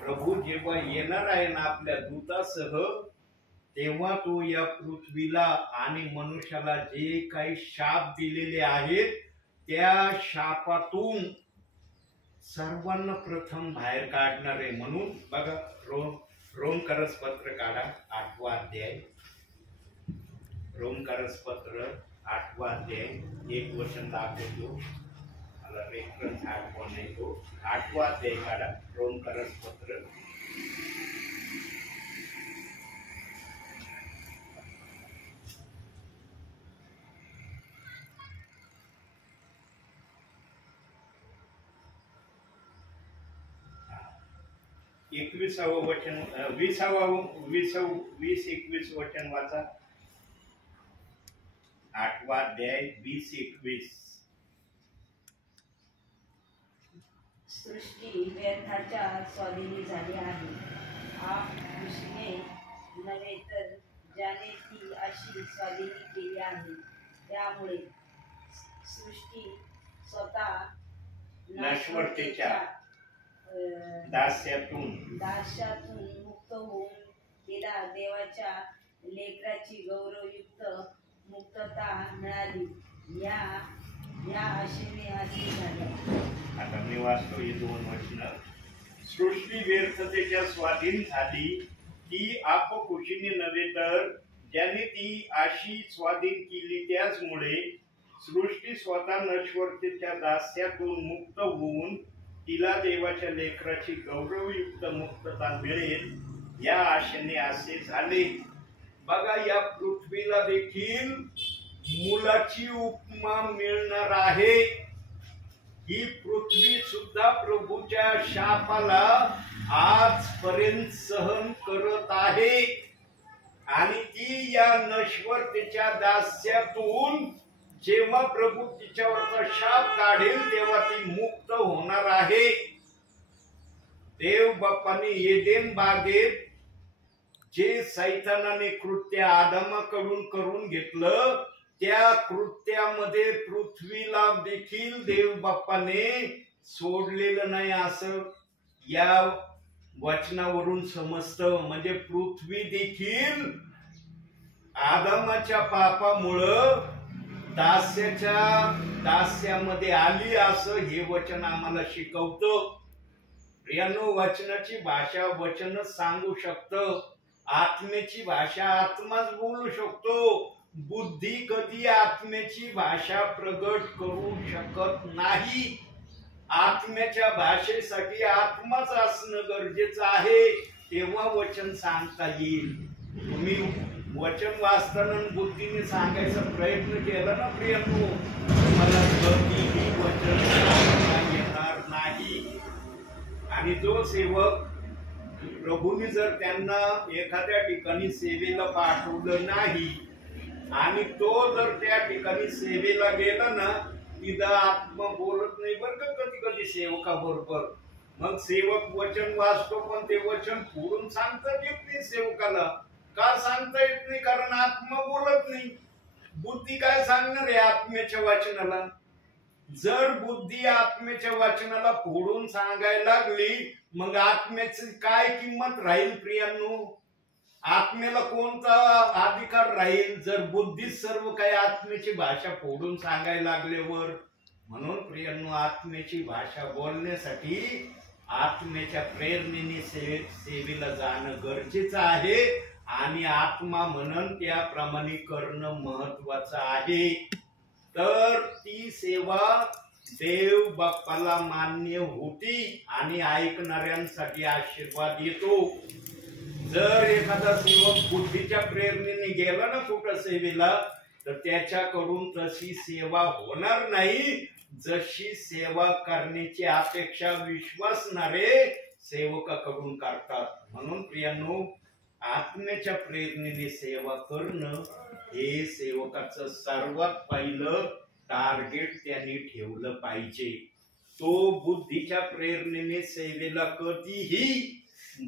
प्रभू जेव्हा येणार आहे ना आपल्या दूतासह, तेव्हा तो या पृथ्वीला आणि मनुष्याला जे काही शाप दिलेले आहेत त्या शापातून सर्वांना प्रथम बाहेर काढणार आहे. म्हणून बघा, रोमकरस पत्र काढा, 8वा अध्याय. रोमकरस पत्र 8वा अध्याय, एक वचन दाखवतो. मला रेफरन्स आठवण नाही तो. 8वा अध्याय काढा, रोमकरस पत्र. एकविसावं वचन, 20-21 वचन वाचा. 8वा अध्याय 20-21. सृष्टी व्यर्थाच्या स्वाधीनी झाली आहे. कृष्णे नव्हे तर ज्याने ती अशी स्वाधीनी केली आहे. त्यामुळे सृष्टी स्वतः नश्वरतेच्या दास्यातून मुक्त होऊन तिला देवाच्या लेकराची गौरवयुक्त मुक्तता मिळाली. या आशेने असे झाले. आता मी वाचतो ही 2 वचन. सृष्टी व्यर्थतेच्या स्वाधीन झाली ती आपखुशीने नव्हे तर ज्याने ती अशी स्वाधीन केली त्याचमुळे सृष्टी स्वतः नश्वरतेच्या दास्यातून मुक्त होऊन तिला देवाच्या लेकराची गौरवयुक्त मुक्तता मिळेल या आशेने असे झाले. बघा, या पृथ्वीला देखील मुलाची उपमा मिळणार आहे. ही पृथ्वी सुद्धा प्रभूच्या शापाला आजपर्यंत सहन करत आहे आणि ती या नश्वरतेच्या दास्यातून जेव्हा प्रभू तिच्यावरचा शाप काढेल तेव्हा ती मुक्त होणार आहे. देव बाप्पाने एदेन बागेत जे सैतानाने कृत्य आदमाकडून करून घेतलं त्या कृत्यामध्ये पृथ्वीला देखील देव बाप्पाने सोडलेलं नाही असं या वचनावरून समजतं. म्हणजे पृथ्वी देखील आदमाच्या पापामुळं दास्यामध्ये आली असं हे वचन आम्हाला शिकवतं. प्रियांनो, वचनाची भाषा वचनच सांगू शकतं. आत्म्याची भाषा आत्माच बोलू शकतो. बुद्धी कधी आत्म्याची भाषा प्रगट करू शकत नाही. आत्म्याच्या भाषेसाठी आत्माच असणं गरजेचं आहे, तेव्हा वचन सांगता येईल. तुम्ही वचन वाचताना बुद्धीने सांगायचा प्रयत्न केला ना प्रियांनो, मला कधीही वचन सांगता येणार नाही. आणि जो सेवक प्रभूने जर त्यांना एखाद्या ठिकाणी सेवेला पाठवलं नाही आणि तो जर त्या ठिकाणी सेवेला गेला ना, तिथं आत्मा बोलत नाही बरं का कधी कधी सेवका बरोबर. मग सेवक वचन वाचतो पण ते वचन पुढून सांगता येत नाही सेवकाला. का सांगता येत नाही? कारण आत्मा बोलत नाही. बुद्धी काय सांगणार आहे आत्म्याच्या वाचनाला? जर बुद्धी आत्म्याच्या वाचनाला पुढून सांगायला लागली मग आत्म्याची काय किंमत राहील प्रियांनो? आत्म्याला कोणता अधिकार राहील जर बुद्धी सर्व काही आत्म्याची भाषा फोडून सांगायला लागल्यावर? म्हणून प्रियांनो, आत्म्याची भाषा बोलण्यासाठी आत्म्याच्या प्रेरणेने सेवेला जाणं गरजेचं आहे आणि आत्मा म्हणून त्याप्रमाणे करणं महत्वाचं आहे. तर ती सेवा देव बाप्पाला मान्य होती आणि ऐकणाऱ्यांसाठी आशीर्वाद येतो. जर एखादा सेवक बुद्धीच्या प्रेरणेने गेला ना कुठं सेवेला, तर त्याच्याकडून तशी सेवा होणार नाही जशी सेवा करण्याची अपेक्षा विश्वासणारे सेवकाकडून करतात. म्हणून प्रियांनो, आत्म्याच्या प्रेरणेने सेवा करणं हे सेवकाचं सर्वात पहिलं टार्गेट त्यांनी ठेवलं पाहिजे. तो बुद्धीच्या प्रेरणेने सेवेला कधीही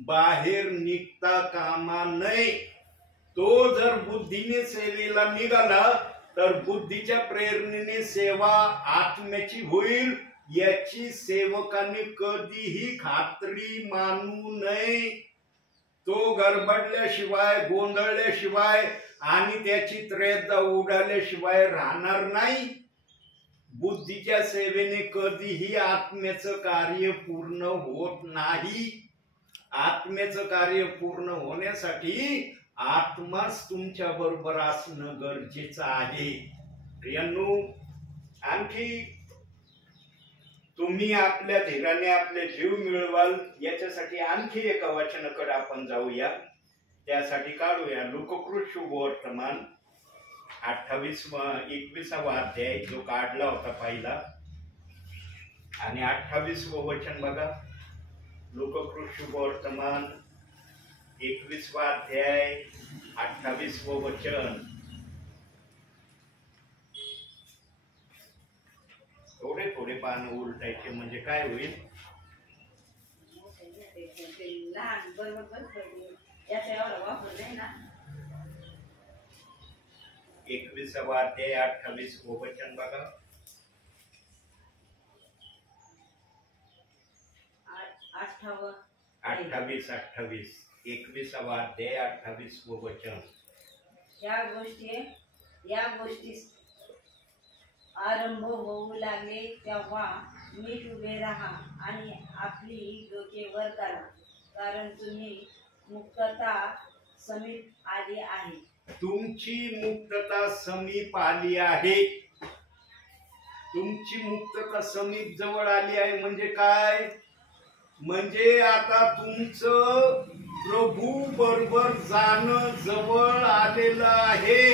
बाहेर निघता कामा नये. तो जर बुद्धीने सेवेला निघाला तर बुद्धीच्या प्रेरणेने सेवा आत्म्याची होईल याची सेवकाने कधीही खात्री मानू नये. तो गडबडल्याशिवाय, गोंधळल्याशिवाय आणि त्याची त्रेधा उडाल्याशिवाय राहणार नाही. बुद्धीच्या सेवेने कधीही आत्म्याचं कार्य पूर्ण होत नाही. आत्म्याचं कार्य पूर्ण होण्यासाठी आत्माच तुमच्या बरोबर असणं गरजेचं आहे. प्रियांनो, आणखी तुम्ही आपल्या धीराने आपले जीव मिळवाल याच्यासाठी आणखी एका वचनाकडे आपण जाऊया. त्यासाठी काढूया लोककृत शुभवर्तमान 21वा अध्याय जो काढला होता पहिला आणि 28वं वचन बघा. लोककृत शुभवर्तमान 21वा अध्याय 28वं वचन. थोडे पानं उलटायचे म्हणजे काय होईल? लहान बरोबर याचा एवढा वापर नाही ना. 21वा अध्याय 28वं वचन बघा. 28 21वा अध्याय 28वं वचन. या गोष्टी आरंभ होऊ लागले तेव्हा नीट उभे राहा आणि आपली डोके वर करा, कारण तुम्ही मुक्तता समीप आली आहे. तुमची मुक्तता समीप आली आहे. तुमची मुक्तता समीप जवळ आली आहे. म्हणजे काय? म्हणजे आता तुमचं प्रभू बरोबर जाणं जवळ आलेलं आहे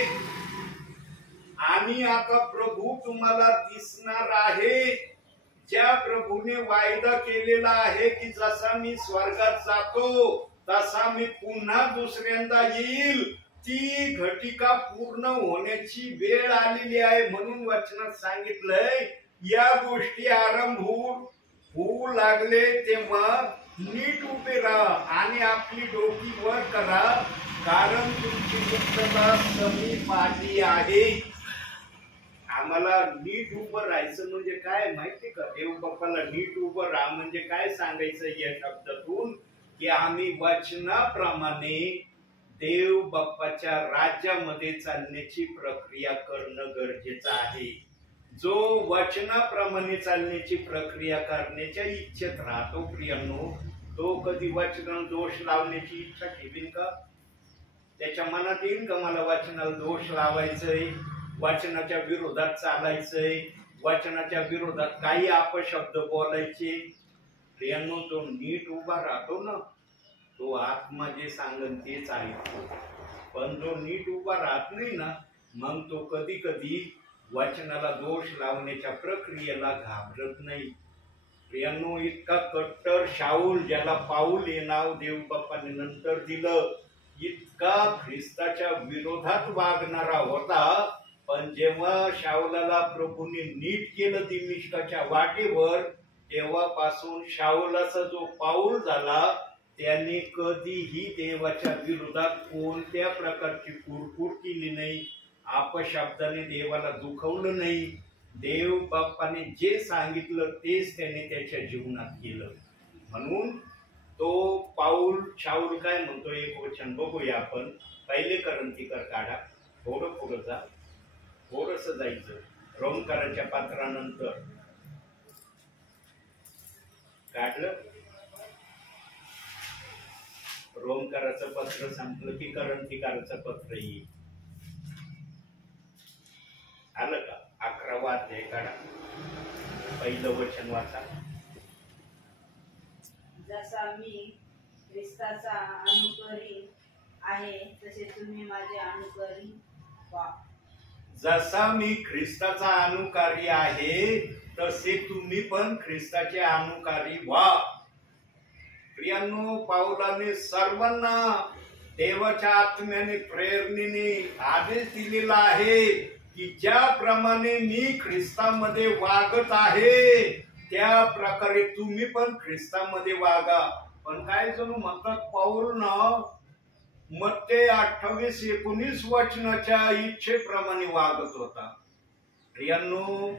आणि आता प्रभू तुम्हाला दिसणार आहे. ज्या प्रभूने वायदा केलेला आहे की जसा मी स्वर्गात जातो तसा मी पुन्हा दुसऱ्यांदा येईल, ती घटिका पूर्ण होण्याची वेळ आलेली आहे. म्हणून वचनात सांगितलंय या गोष्टी आरंभ होऊ लागले तेव्हा नीट उभे राहा आणि आपली डोकी वर करा, कारण तुमची मुक्तता समीप आली आहे. आम्हाला नीट उभं राहायचं म्हणजे काय माहिती का? देव बाप्पाला नीट उभं राहा म्हणजे काय सांगायचं या शब्दातून? की आम्ही वचनाप्रमाणे देव बाप्पाच्या राज्यामध्ये चालण्याची प्रक्रिया करणं गरजेचं आहे. जो वचनाप्रमाणे चालण्याची प्रक्रिया करण्याच्या इच्छेत राहतो प्रियांनो, तो कधी वचनाला दोष लावण्याची इच्छा ठेवीन का? त्याच्या मनात येईल का मला वचनाला दोष लावायचंय, वचनाच्या विरोधात चालायचंय, वचनाच्या विरोधात काही अपशब्द बोलायचे? प्रियांनो, तो नीट उभा राहतो ना, तो आत्मा जे सांगन तेच ऐकतो. पण जो नीट उभा राहत नाही ना, मग तो कधी कधी वचनाला दोष लावण्याच्या प्रक्रियेला घाबरत नाही. प्रियांनो, इतका कट्टर शाऊल, ज्याला पाऊल हे नाव देव बाप्पाने नंतर दिलं, इतका ख्रिस्ताच्या विरोधात वागणारा होता. पण जेव्हा शाऊलाला प्रभूने नीट केलं दिमिश्काच्या वाटेवर, तेव्हापासून शाऊलाचा जो पाऊल झाला त्याने कधीही देवाच्या विरोधात कोणत्या प्रकारची कुरकुर केली नाही, अपशब्दाने देवाला दुखवलं नाही. देव बाप्पाने जे सांगितलं तेच त्याने त्याच्या जीवनात केलं. म्हणून तो पाऊल शाऊल काय म्हणतो, एक वचन बघूया आपण. पहिले करंथीकर काढा, थोडं पुढं जा, थोडस जायचं. रोमकाराच्या पात्रानंतर काढलं. रोमकाराचं पत्र संपलं की करंथीकाराचं पत्र येईल. आलं का? 11वा अध्याय काढा, पहिलं वचन वाचा. जसा मी ख्रिस्ताचा अनुकरी आहे तसे तुम्ही माझे अनुकरी व्हा. जसा मी ख्रिस्ताचा अनुकारी आहे तसे तुम्ही पण ख्रिस्ताचे अनुकारी व्हा. प्रियांनो, पाऊलाने सर्वांना देवाच्या आत्म्याने प्रेरणेने आदेश दिलेला आहे की ज्याप्रमाणे मी ख्रिस्तामध्ये वागत आहे त्या प्रकारे तुम्ही पण ख्रिस्तामध्ये वागा. पण काय जण म्हणतात, पाऊल ना मत्ते 28-19 वचनाच्या इच्छेप्रमाणे वागत होता. प्रियांनो,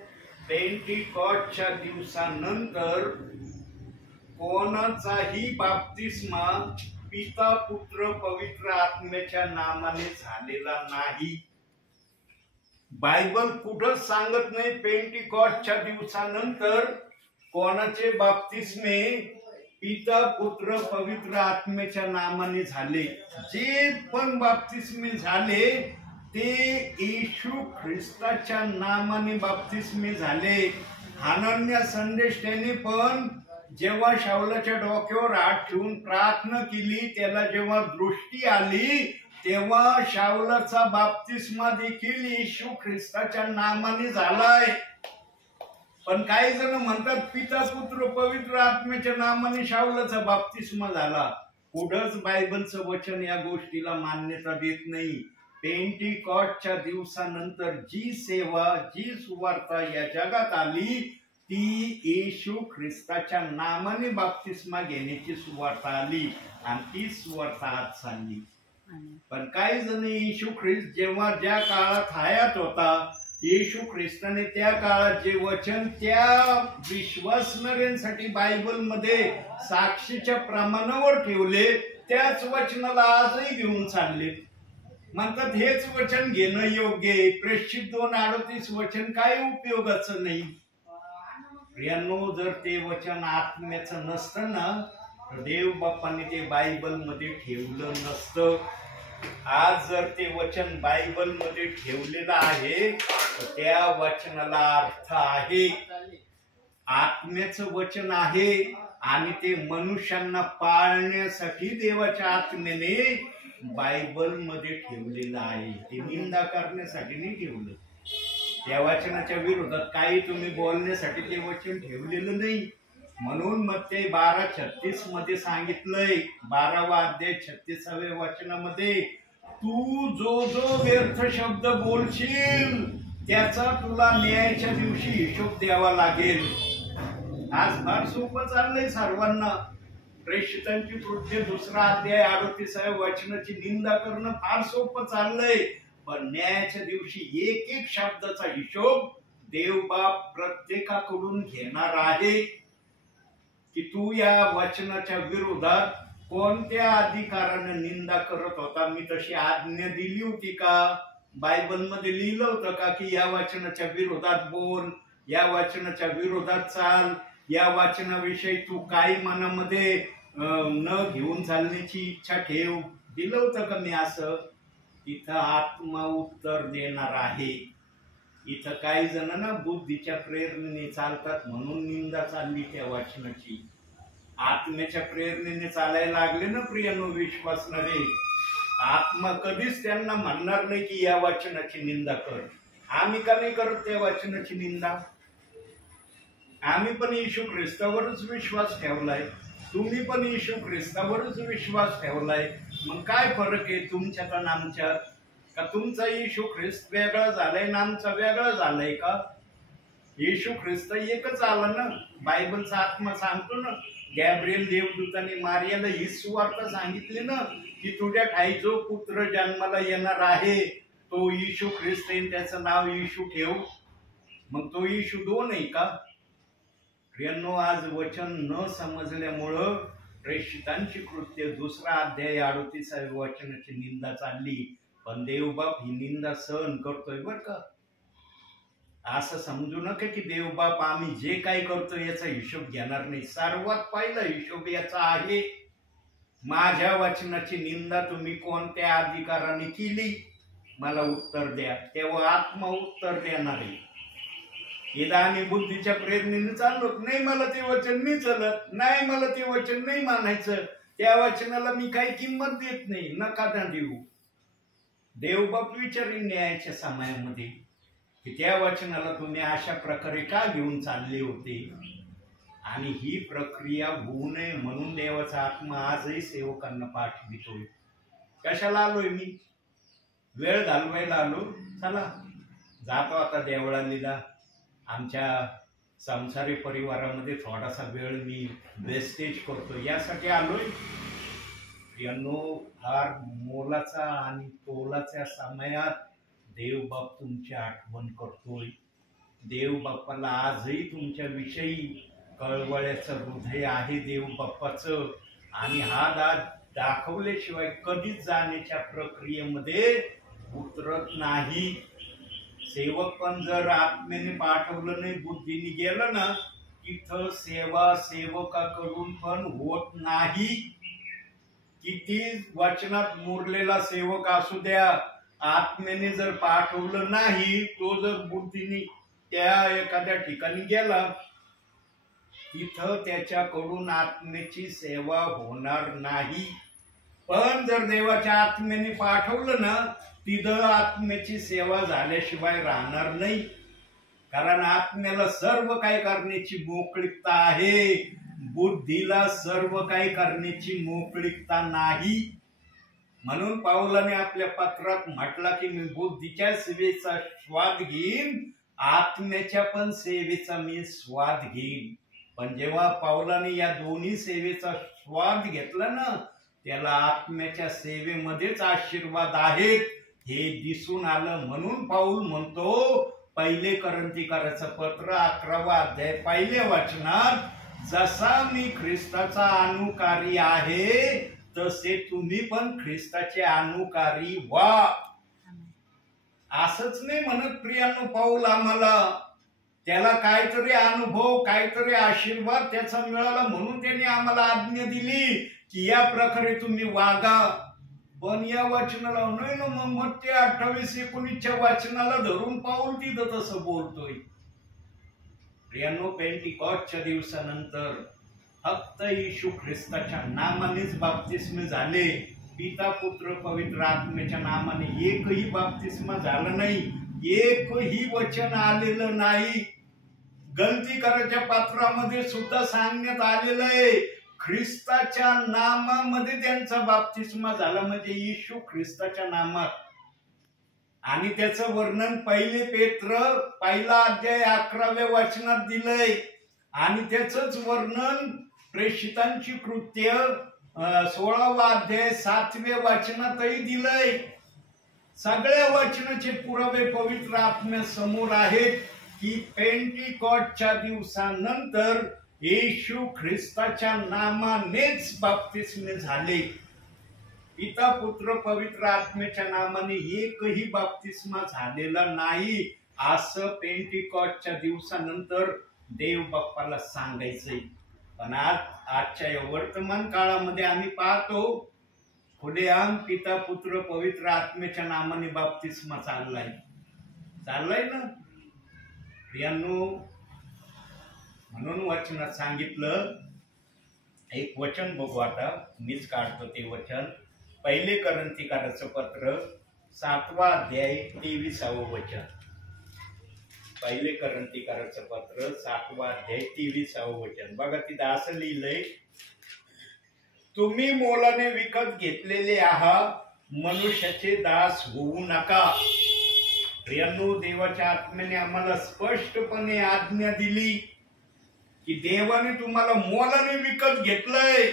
पेंटिकॉस्टच्या दिवसानंतर कोणाचाही बाप्तिस्मा पिता पुत्र पवित्र आत्म्याच्या नामाने झालेला नाही. बायबल कुठंच सांगत नाही पेंटिकॉस्टच्या दिवसानंतर कोणाचे बाप्तिस्मे पिता पुत्र पवित्र आत्म्याच्या नामाने झाले. जे पण बाप्तिस्मे झाले ते येशू ख्रिस्ताच्या नामाने बाप्तिस्मे झाले. हनन्या संदेष्टाने पण जेव्हा शाऊलाच्या डोक्यावर हात ठेवून प्रार्थना केली, त्याला जेव्हा दृष्टी आली, तेव्हा शाऊलाचा बाप्तिस्मा देखील येशू ख्रिस्ताच्या नामाने झालाय. पण काही जण म्हणतात पिता पुत्र पवित्र आत्म्याच्या नामाने शाऊलाचा बाप्तिस्मा झाला. पुढंच बायबलचं वचन या गोष्टीला मान्यता देत नाही. पेंटिकॉस्टच्या दिवसानंतर जी सेवा, जी सुवार्ता या जगात आली ती येशू ख्रिस्ताच्या नामाने बाप्तिस्मा घेण्याची सुवार्ता आली आणि ती सुवार्ता आज चालली. पण काही जण येशू ख्रिस्त जेव्हा ज्या काळात हयात होता, येशू ख्रिस्ताने त्या काळात जे वचन त्या विश्वासणाऱ्यांसाठी बायबलमध्ये साक्षीच्या प्रमाणावर ठेवले, त्याच वचनाला आजही घेऊन चालले. म्हणतात हेच वचन घेणं योग्य आहे. प्रेषित 2:38 वचन काय उपयोगाचं नाही. प्रियांनो, जर ते वचन आत्म्याचं नसतं ना, तर देव बाप्पाने ते बायबल मध्ये ठेवलं नसतं. आज जर ते वचन बायबल मध्ये ठेवलेलं आहे तर त्या वचनाला अर्थ आहे, आत्म्याचं वचन आहे आणि ते मनुष्यांना पाळण्यासाठी देवाच्या आत्म्याने बायबल मध्ये ठेवलेलं आहे. ते निंदा करण्यासाठी नाही ठेवलं. त्या वचनाच्या विरोधात काही तुम्ही बोलण्यासाठी ते वचन ठेवलेलं नाही. म्हणून मग ते 12:36 मध्ये सांगितलंय, 12वा अध्याय 36व्या वचनामध्ये, तू जो जो व्यर्थ शब्द बोलशील त्याचा तुला न्यायाच्या दिवशी हिशोब द्यावा लागेल. आज फार सोपं चाललंय सर्वांना. प्रेषितांची कृत्य 2रा अध्याय 38व्या वचनाची निंदा करणं फार सोपं चाललंय. पण न्यायाच्या दिवशी एक एक शब्दाचा हिशोब देवबाप प्रत्येकाकडून घेणार आहे. की तू या वचनाच्या विरोधात कोणत्या अधिकाराने निंदा करत होता? मी तशी आज्ञा दिली होती का? बायबल मध्ये लिहिलं होतं का की या वचनाच्या विरोधात बोल, या वचनाच्या विरोधात चाल, या वचनाविषयी तू काही मनामध्ये न घेऊन चालण्याची इच्छा ठेव? दिलं होतं का मी असं? इथं आत्मा उत्तर देणार आहे. इथं काही जण ना बुद्धीच्या प्रेरणेने चालतात म्हणून निंदा चालली त्या वचनाची. आत्म्याच्या प्रेरणेने चालायला लागले ना प्रियानो विश्वासणारे, आत्मा कधीच त्यांना म्हणणार नाही की या वचनाची निंदा कर. आम्ही का नाही करत त्या वचनाची निंदा? आम्ही पण येशू ख्रिस्तावरच विश्वास ठेवलाय, तुम्ही पण येशू ख्रिस्तावरच विश्वास ठेवलाय. मग काय फरक आहे तुमच्यात आणि आमच्यात? का तुमचा येशू ख्रिस्त वेगळा झालाय ना आमचा वेगळा झालाय का? येशू ख्रिस्त एकच आला ना. बायबलचा आत्मा सांगतो ना, गॅब्रिएल देवदूताने मारियाला ही सुवार्ता सांगितली ना की तुझ्या ठाई जो पुत्र जन्माला येणार आहे तो येशू ख्रिस्त आहे, त्याचं नाव येशू ठेव. मग तो येशू 2 आहे का? प्रियांनो, आज वचन न समजल्यामुळं प्रेषितांची कृत्य 2रा अध्याय 38व्या वचनाची निंदा चालली. पण देवबाप ही निंदा सहन करतोय बर का. असं समजू नका की देवबाप आम्ही जे काही करतो याचा हिशोब घेणार नाही. सर्वात पहिला हिशोब याचा आहे, माझ्या वचनाची निंदा तुम्ही कोणत्या अधिकाराने केली मला उत्तर द्या. तेव्हा आत्मा उत्तर देणार आहे. इदा आणि बुद्धीच्या प्रेरणेने चाललो नाही, मला ते वचन नाही चालत, नाही मला ते वचन नाही मानायचं, त्या वचनाला मी काही किंमत देत नाही, नका ना देऊ. देवबाप विचारीन न्यायाच्या समयामध्ये की त्या वचनाला तुम्ही अशा प्रकारे का घेऊन चालले होते. आणि ही प्रक्रिया होऊ नये म्हणून देवाचा आत्मा आजही सेवकांना पाठवितोय. कशाला आलोय मी? वेळ घालवायला आलो. चला जातो आता देवळालीला. आमच्या संसारी परिवारामध्ये थोडासा वेळ मी वेस्टेज करतो यासाठी आलोय. यांनो, फार मोलाचा आणि तोलाच्या समयात देवबाप तुमची आठवण करतोय. देवबाप्पाला आजही तुमच्या विषयी कळवळ्याचं हृदय आहे देवबाप्पाचं. आणि हा दाखवल्याशिवाय कधीच जाण्याच्या प्रक्रियेमध्ये उतरत नाही. सेवक पण जर आत्म्याने पाठवलं नाही, बुद्धीने गेलं ना, तिथं सेवा सेवकाकडून पण होत नाही. किती वचनात मुरलेला सेवक असू द्या, आत्म्याने जर पाठवलं नाही, तो जर बुद्धीने त्या एखाद्या ठिकाणी गेला, तिथं त्याच्याकडून आत्म्याची सेवा होणार नाही. पण जर देवाच्या आत्म्याने पाठवलं ना, तिथं आत्म्याची सेवा झाल्याशिवाय राहणार नाही. कारण आत्म्याला सर्व काही करण्याची मोकळीकता आहे, बुद्धीला सर्व काही करण्याची मोकळीकता नाही. म्हणून पाऊलाने आपल्या पत्रात म्हटला की मी बुद्धीच्या सेवेचा स्वाद घेईन, आत्म्याच्या पण सेवेचा मी स्वाद घेईन. पण जेव्हा पाऊलाने या दोन्ही सेवेचा स्वाद घेतला ना, त्याला आत्म्याच्या सेवेमध्येच आशीर्वाद आहेत हे दिसून आलं. म्हणून पाऊल म्हणतो, पहिले करंथीकराचं पत्र 11वा अध्याय 1ल्या वचनात, जसा मी ख्रिस्ताचा अनुकारी आहे तसे तुम्ही पण ख्रिस्ताचे अनुकारी व्हा. असंच नाही म्हणत प्रियांनो पाऊल आम्हाला. त्याला काहीतरी अनुभव, काहीतरी आशीर्वाद त्याचा मिळाला म्हणून त्याने आम्हाला आज्ञा दिली की या प्रकारे तुम्ही वागा. पण या वाचनाला नाही ना, मग ते 28-19च्या वाचनाला धरून पाऊल तिथं तसं बोलतोय. प्रियांनो, पेंटिकॉस्टच्या दिवसानंतर फक्त येशू ख्रिस्ताच्या नामानेच बाप्तिस्मे झाले. पिता पुत्र पवित्र आत्म्याच्या नामाने एकही बाप्तिस्मा झाला नाही, एकही वचन आलेलं नाही. गलती करायच्या पात्रामध्ये सुद्धा सांगण्यात आलेलं आहे, ख्रिस्ताच्या नामामध्ये त्यांचा बाप्तिस्मा झाला, म्हणजे येशू ख्रिस्ताच्या नामात. आणि त्याचं वर्णन 1 पेत्र 1 अध्याय 11व्या वचनात दिलंय. आणि त्याचंच वर्णन प्रेषितांची कृत्य 16वा अध्याय 7व्या वचनातही दिलंय. सगळ्या वचनाचे पुरावे पवित्र आत्म्यासमोर आहेत की पेंटिकॉस्टच्या दिवसानंतर येशू ख्रिस्ताच्या नामानेच बाप्तिस्मे झाले. पिता पुत्र पवित्र आत्म्याच्या नामाने एकही बाप्तिस्मा झालेला नाही, असं पेंटिकॉस्टच्या दिवसानंतर देव बाप्पाला सांगायचंय. पण आजच्या या वर्तमान काळामध्ये आम्ही पाहतो खुलेआम पिता पुत्र पवित्र आत्म्याच्या नामाने बाप्तिस्मा चाललाय ना प्रियांनो. म्हणून वचनात सांगितलं, एक वचन बघू आता, मीच काढतो ते वचन. 1 कोरिन्थीकराचं पत्र 7वा अध्याय 23वं वचन. 1 कोरिन्थीकराचं पत्र 7वा अध्याय 23वं वचन. बघा तिथं असं लिहिलंय, तुम्ही मोलाने विकत घेतलेले आहात, मनुष्याचे दास होऊ नका. प्रियांनो, देवाच्या आत्म्याने आम्हाला स्पष्टपणे आज्ञा दिली की देवाने तुम्हाला मोलाने विकत घेतलंय,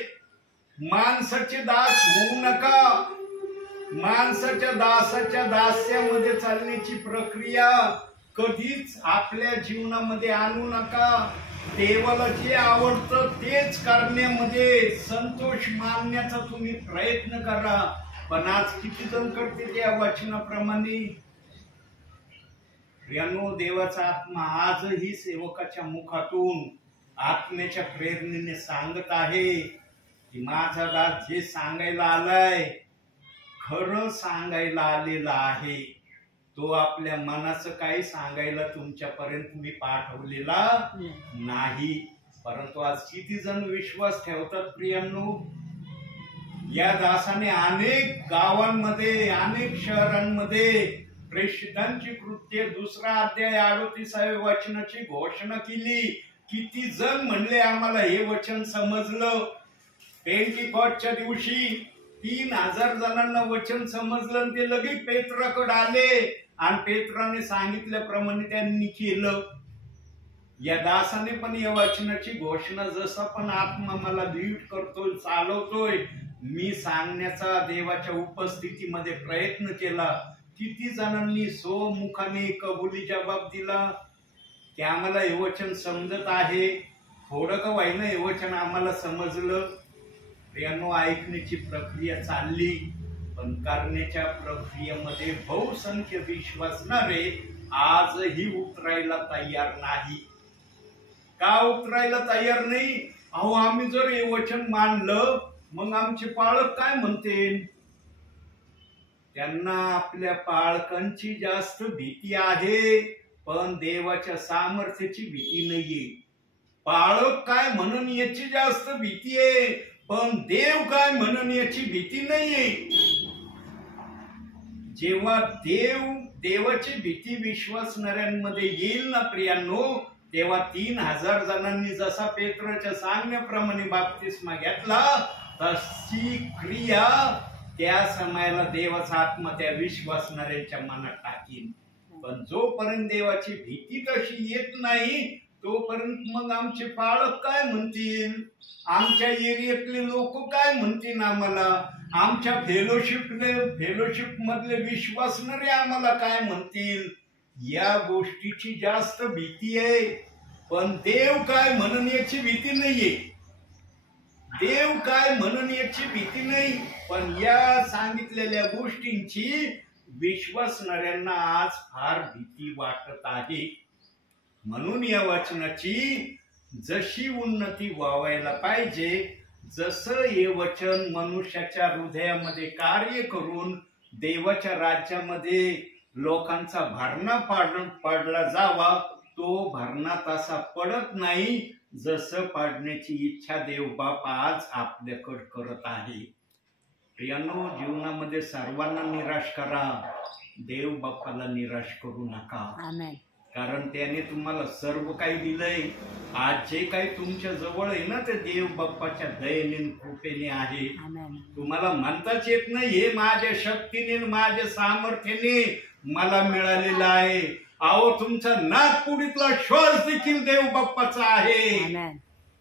माणसाचे दास होऊ नका. माणसाच्या दासाच्या दास्यामध्ये चालण्याची प्रक्रिया कधीच आपल्या जीवनामध्ये आणू नका. देवाला जे आवडतं तेच करण्यामध्ये संतोष मानण्याचा तुम्ही प्रयत्न करा. पण आज किती जण करते त्या वचनाप्रमाणे? प्रियांनो, देवाचा आत्मा आजही सेवकाच्या मुखातून आत्म्याच्या प्रेरणेने सांगत आहे की माझा दास जे सांगायला आलाय खरं सांगायला आलेला आहे. तो आपल्या मनाचं काही सांगायला तुमच्यापर्यंत मी पाठवलेला नाही. परंतु आज किती जण विश्वास ठेवतात प्रियांनो? या दासाने अनेक गावांमध्ये, अनेक शहरांमध्ये प्रेषितांची कृत्य 2 अध्याय 38व्या वचनाची घोषणा केली. किती जण म्हणले आम्हाला हे वचन समजलं. पेंटिकॉस्टच्या दिवशी 3000 जणांना वचन समजलं. ते लगेच पेत्राकडे आले आणि पेत्राने सांगितल्याप्रमाणे त्यांनी केलं. या दासाने पण या वचनाची घोषणा, जसा पण आत्मा मला लीड करतोय, चालवतोय, मी सांगण्याचा देवाच्या उपस्थितीमध्ये प्रयत्न केला. किती जणांनी स्वमुखाने कबुली जबाब दिला की आम्हाला हे वचन समजत आहे, थोडं का होईना हे वचन आम्हाला समजलं. प्रियांनो, ऐकण्याची प्रक्रिया चालली, पण करण्याच्या प्रक्रियेमध्ये बहुसंख्य विश्वासणारे आजही उतरायला तयार नाही. का उतरायला तयार नाही? अहो, आम्ही जर हे वचन मानलं मग आमचे पालक काय म्हणतील? त्यांना आपल्या पालकांची जास्त भीती आहे, पण देवाच्या सामर्थ्याची भीती नाहीये. पालक काय म्हणून याची जास्त भीती आहे, पण देव काय म्हणून याची भीती नाहीये. जेव्हा देवाची भीती विश्वासणाऱ्यांमध्ये येईल ना प्रियांनो, तेव्हा 3000 जणांनी जसा पेत्राच्या सांगण्याप्रमाणे बाप्तिस्मा घेतला, तशी क्रिया त्या समयाला देवाचा आत्मा त्या विश्वासणाऱ्यांच्या मनात टाकीन. पण जोपर्यंत देवाची भीती तशी येत नाही तोपर्यंत मग आमचे पालक काय म्हणतील, आमच्या एरियातले लोक काय म्हणतील आम्हाला, आमच्या फेलोशिप मधले विश्वासणारे आम्हाला काय म्हणतील, या गोष्टीची जास्त भीती आहे. पण देव काय म्हणून याची भीती नाहीये. देव काय म्हणून याची भीती नाही, पण या सांगितलेल्या गोष्टींची विश्वासणाऱ्यांना आज फार भीती वाटत आहे. म्हणून या वचनाची जशी उन्नती व्हायला पाहिजे, जसं हे वचन मनुष्याच्या हृदयामध्ये कार्य करून देवाच्या राज्यामध्ये लोकांचा भरणा पाडला जावा, तो भरणा तसा पडत नाही जसं पाडण्याची इच्छा देवबाप आज आपल्याकडे करत आहे. प्रियांनो, जीवनामध्ये सर्वांना निराश करा, देव बाप्पाला निराश करू नका. आमेन. कारण त्याने तुम्हाला सर्व काही दिलंय. आज जे काही तुमच्या जवळ आहे ना, ते देव बाप्पाच्या दयेने कृपेने आहे. आमेन. तुम्हाला म्हणताच येत नाही हे माझ्या शक्तीने माझ्या सामर्थ्याने मला मिळालेलं आहे. अहो, तुमचा नागपुडीतला श्वास देखील देव बाप्पाचा आहे. आमेन.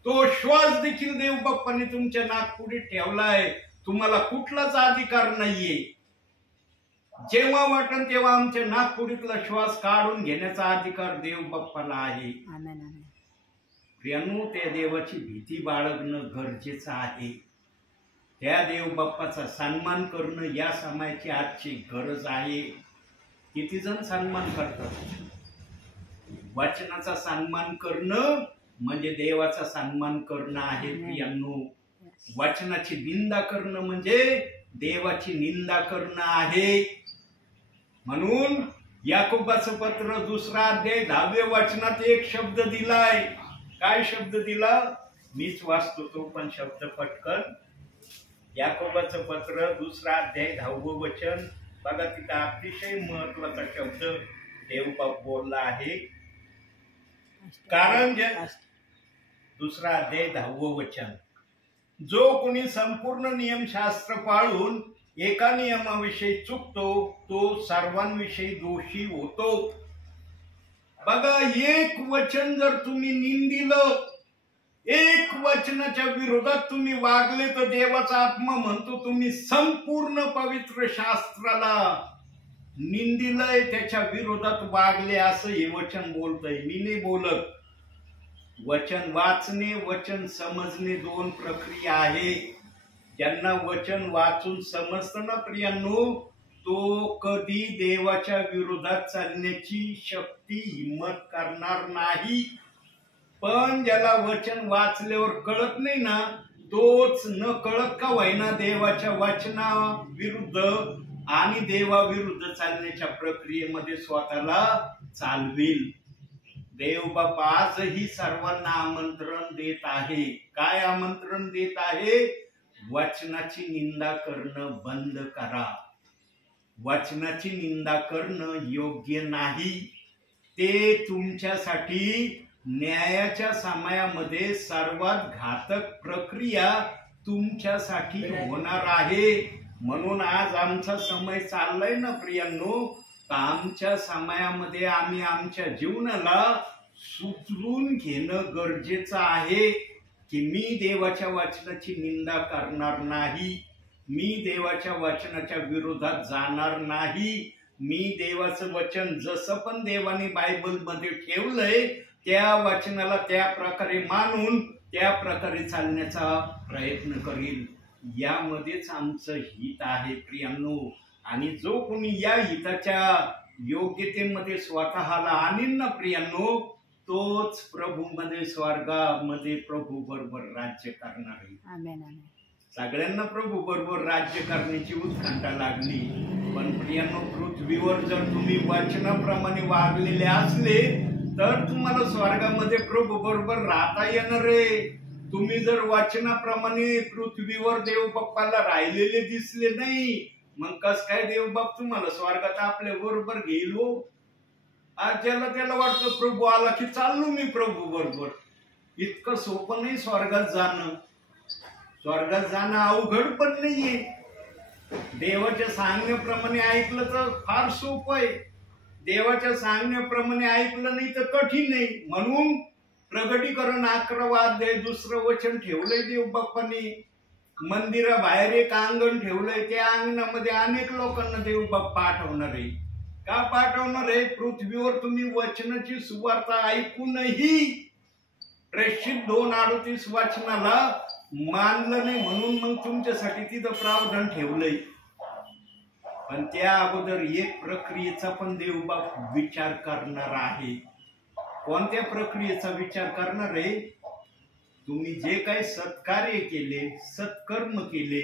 तो श्वास देखील देव बाप्पाने तुमच्या नागपुडीत ठेवलाय. तुम्हाला कुठलाच अधिकार नाहीये. जेव्हा वाटन तेव्हा आमच्या नागपुडीतला श्वास काढून घेण्याचा अधिकार देव बाप्पाला आहे. आमेन. आमेन. प्रियांनो, त्या देवाची भीती बाळगणं गरजेचं आहे. त्या देव बाप्पाचा सन्मान करणं या समाजाची आजची गरज आहे. किती जण सन्मान करतात? वचनाचा सन्मान करणं म्हणजे देवाचा सन्मान करणं आहे. प्रियांनो, वचनाची निंदा करणं म्हणजे देवाची निंदा करणं आहे. म्हणून याकोबाचं पत्र 2 अध्याय 10व्या वचनात एक शब्द दिलाय. काय शब्द दिला? मीच वाचतो तो पण शब्द पटकन. याकोबाचं पत्र 2 अध्याय 10वं वचन बघा. तिथं अतिशय महत्वाचा शब्द देवबाप बोलला आहे. कारण 2 अध्याय 10वं वचन, जो कोणी संपूर्ण नियमशास्त्र पाळून एका नियमाविषयी चुकतो तो सर्वांविषयी दोषी होतो. बघा, एक वचन जर तुम्ही निंदिलं, एक वचनाच्या विरोधात तुम्ही वागले, तर देवाचा आत्मा म्हणतो तुम्ही संपूर्ण पवित्र शास्त्राला निंदिलंय, त्याच्या विरोधात वागले असं हे वचन बोलतंय. मी नाही बोलत. वचन वाचणे, वचन समजणे 2 प्रक्रिया आहे. ज्यांना वचन वाचून समजतं ना प्रियांनो, तो कधी देवाच्या विरोधात चालण्याची शक्ती हिम्मत करणार नाही. पण ज्याला वचन वाचल्यावर कळत नाही ना, तोच न कळत का होईना देवाच्या वचना विरुद्ध आणि देवाविरुद्ध चालण्याच्या प्रक्रियेमध्ये स्वतःला चालवेल. देवबाप आजही सर्वांना आमंत्रण देत आहे. काय आमंत्रण देत आहे? वचनाची निंदा करणं बंद करा. वचनाची निंदा करणं योग्य नाही. ते तुमच्यासाठी न्यायाच्या समयामध्ये सर्वात घातक प्रक्रिया तुमच्यासाठी होणार आहे. म्हणून आज आमचा समय चाललाय ना प्रियांनो, तर आमच्या समयामध्ये आम्ही आमच्या जीवनाला सुधरून घेणं गरजेचं आहे की मी देवाच्या वचनाची निंदा करणार नाही, मी देवाच्या वचनाच्या विरोधात जाणार नाही. मी देवाचं वचन जसं पण देवाने बायबलमध्ये ठेवलंय त्या वचनाला त्या प्रकारे मानून त्या प्रकारे चालण्याचा प्रयत्न करील. यामध्येच आमचं हित आहे प्रियांनो. आणि जो कोणी या हिताच्या योग्यतेमध्ये स्वतःला आणीन ना प्रियांनो, तोच प्रभूमध्ये स्वर्गामध्ये प्रभू बरोबर राज्य करणार आहे. आमेन. आमेन. सगळ्यांना प्रभू बरोबर राज्य करण्याची उत्कंठा लागली. पण प्रियांनो, पृथ्वीवर जर तुम्ही वचनाप्रमाणे वागलेले असले तर तुम्हाला स्वर्गामध्ये प्रभू बरोबर राहता येणार आहे. तुम्ही जर वचनाप्रमाणे पृथ्वीवर देवबाप्पाला राहिलेले दिसले नाही, मग कस काय देवबाप तुम्हाला स्वर्गात आपल्या बरोबर घेईल हो? आज ज्याला त्याला वाटतं प्रभू आला की चाललो मी प्रभू बरोबर. इतकं सोपं नाही स्वर्गात जाणं. स्वर्गात जाणं अवघड पण नाहीये. देवाच्या सांगण्याप्रमाणे ऐकलं तर फार सोपं आहे. देवाच्या सांगण्याप्रमाणे ऐकलं नाही तर कठीण आहे. म्हणून प्रगटीकरण 11वा अध्याय 2रं वचन ठेवलंय देवबाप्पाने. मंदिराबाहेर एक अंगण ठेवलंय. त्या अंगणामध्ये अनेक लोकांना देवबाप्पा पाठवणार आहे. का पाठवणार आहे? पृथ्वीवर तुम्ही वचनाची सुवार्ता ऐकूनही प्रेषित 2:38 वचनाला मानलं नाही, म्हणून मग तुमच्यासाठी तिथं प्रावधान ठेवलंय. पण त्या अगोदर एक प्रक्रियेचा पण देवबाप विचार करणार आहे. कोणत्या प्रक्रियेचा विचार करणार आहे? तुम्ही जे काही सत्कार्य केले, सत्कर्म केले,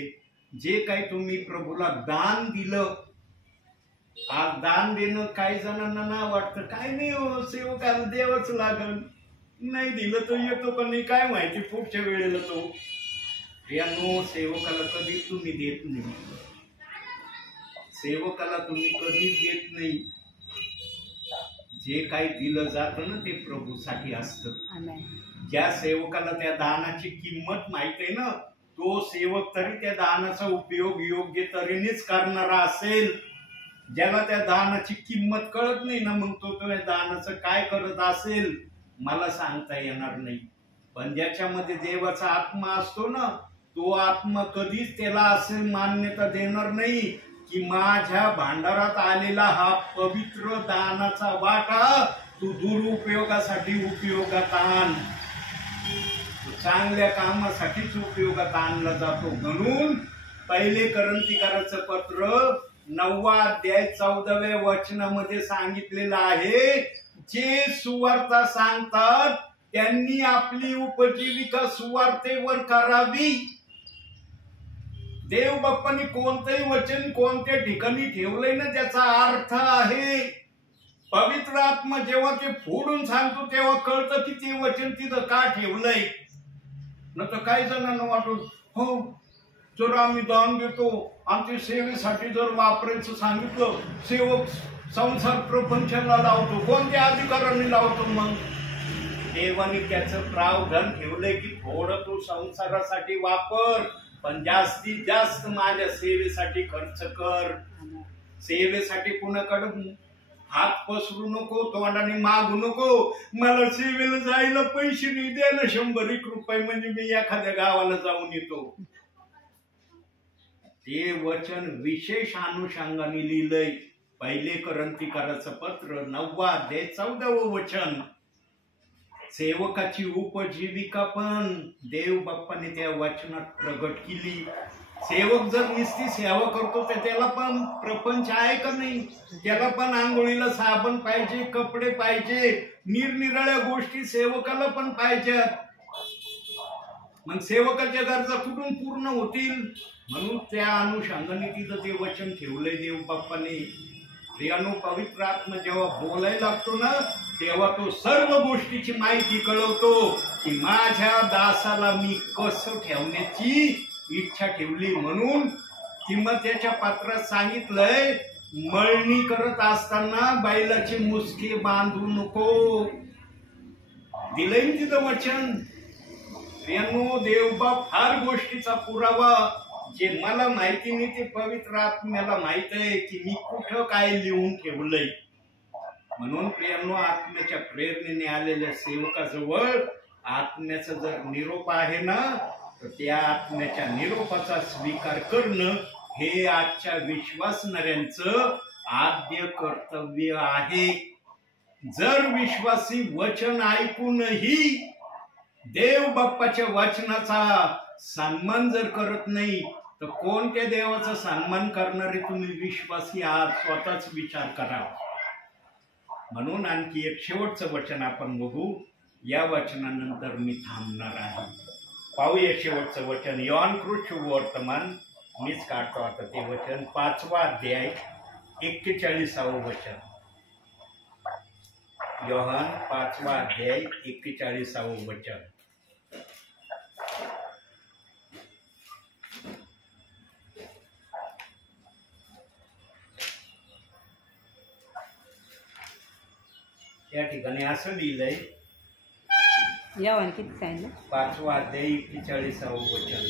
जे काही तुम्ही प्रभूला दान दिलं, आज दान देणं काही जणांना ना वाटतं, काय नाही हो सेवकाला द्यावंच लागल, नाही दिलं तर येतो का नाही काय माहिती पुढच्या वेळेला तो. यानो सेवकाला कधीच तुम्ही देत नाही, सेवकाला तुम्ही कधीच देत नाही. जे काही दिलं जातं ना ते प्रभूसाठी असतं. ज्या सेवकाला त्या दानाची किंमत माहित आहे ना, तो सेवक तरी त्या दानाचा उपयोग योग्य तऱ्हेनेच करणारा असेल. ज्याला त्या दानाची किंमत कळत नाही ना, मग तो त्या दानाचं काय करत असेल मला सांगता येणार नाही. पण ज्याच्यामध्ये देवाचा आत्मा असतो ना, तो आत्मा कधीच त्याला असे मान्यता देणार नाही की माझ्या भांडारात आलेला हा पवित्र दानाचा वाटा तू दुरुपयोगासाठी उपयोगात आण, चांगल्या कामासाठीच उपयोगात आणला जातो. म्हणून पहिले करंथीकराचं पत्र 9 अध्याय 14व्या वचनामध्ये सांगितलेलं आहे, जे सुवार्ता सांगतात त्यांनी आपली उपजीविका सुवार्तेवर करावी. देव बाप्पांनी कोणतंही वचन कोणत्या ठिकाणी ठेवलंय ना त्याचा अर्थ आहे. पवित्र आत्मा जेव्हा ते फोडून सांगतो तेव्हा कळतं की ते वचन तिथं का ठेवलंय. न तर काही जणांना वाटत, हो जर आम्ही दान देतो आमच्या सेवेसाठी जर वापरायचं सांगितलं, सेवक संसार प्रपंचाला लावतो, कोणत्या अधिकाराने लावतो. मग देवाने त्याचं प्रावधान ठेवलंय की थोडं तू संसारासाठी वापर, पण जास्तीत जास्त माझ्या सेवेसाठी खर्च कर. सेवेसाठी कुणाकडे हात पसरू नको, तोंडाने मागू नको, मला सेवेला जायला पैसे नाही, द्या ना 100 रुपये म्हणजे मी एखाद्या गावाला जाऊन येतो. ते वचन विशेष अनुषंगाने लिहिलंय. पहिले करंथीकराचं पत्र 9 अध्याय 14वं वचन. सेवकाची उपजीविका पण देव बाप्पाने त्या वचनात प्रगट केली. सेवक जर नुसती सेवा करतो तर त्याला पण प्रपंच आहे का नाही, त्याला पण आंघोळीला साबण पाहिजे, कपडे पाहिजे, निरनिराळ्या गोष्टी सेवकाला पण पाहिजेत. मग सेवकाच्या गरजा कुठून पूर्ण होतील. म्हणून त्या अनुषंगाने तिथं ते वचन ठेवलंय देव बाप्पाने. प्रियानो, पवित्र आत्मा जेव्हा बोलायला लागतो ना तेव्हा तो सर्व गोष्टीची माहिती कळवतो की माझ्या दासाला मी कसं ठेवण्याची इच्छा ठेवली. म्हणून किंवा त्याच्या पत्रात सांगितलंय, मळणी करत असताना बैलाचे मुसके बांधू नको. दिलंय तिथं वचन. प्रियानो, देवबाप फार गोष्टीचा पुरावा जे मला माहिती नाही ते पवित्र आत्म्याला माहित आहे की मी कुठं काय लिहून ठेवलंय. म्हणून प्रियानो, आत्म्याच्या प्रेरणेने आलेल्या सेवकाजवळ आत्म्याचा जर निरोप आहे ना, तर त्या आत्म्याच्या निरोपाचा स्वीकार करणं हे आजच्या विश्वासणाऱ्यांचं आद्य कर्तव्य आहे. जर विश्वासी वचन ऐकूनही देव बाप्पाच्या वचनाचा सन्मान जर करत नाही तर कोणत्या देवाचा सन्मान करणारे तुम्ही विश्वासी आहात, स्वतःच विचार करा. म्हणून आणखी एक शेवटचं वचन आपण बघू. या वचनानंतर मी थांबणार आहे. पाहूया शेवटचं वचन. योहान कृत वर्तमान मीच काढतो आता ते वचन. 5वा अध्याय 41वं वचन. योहान 5वा अध्याय 41वं वचन. या ठिकाणी असं लिहिलंय, योहान किती सांगितलं? 5वा अध्याय 41वं वचन.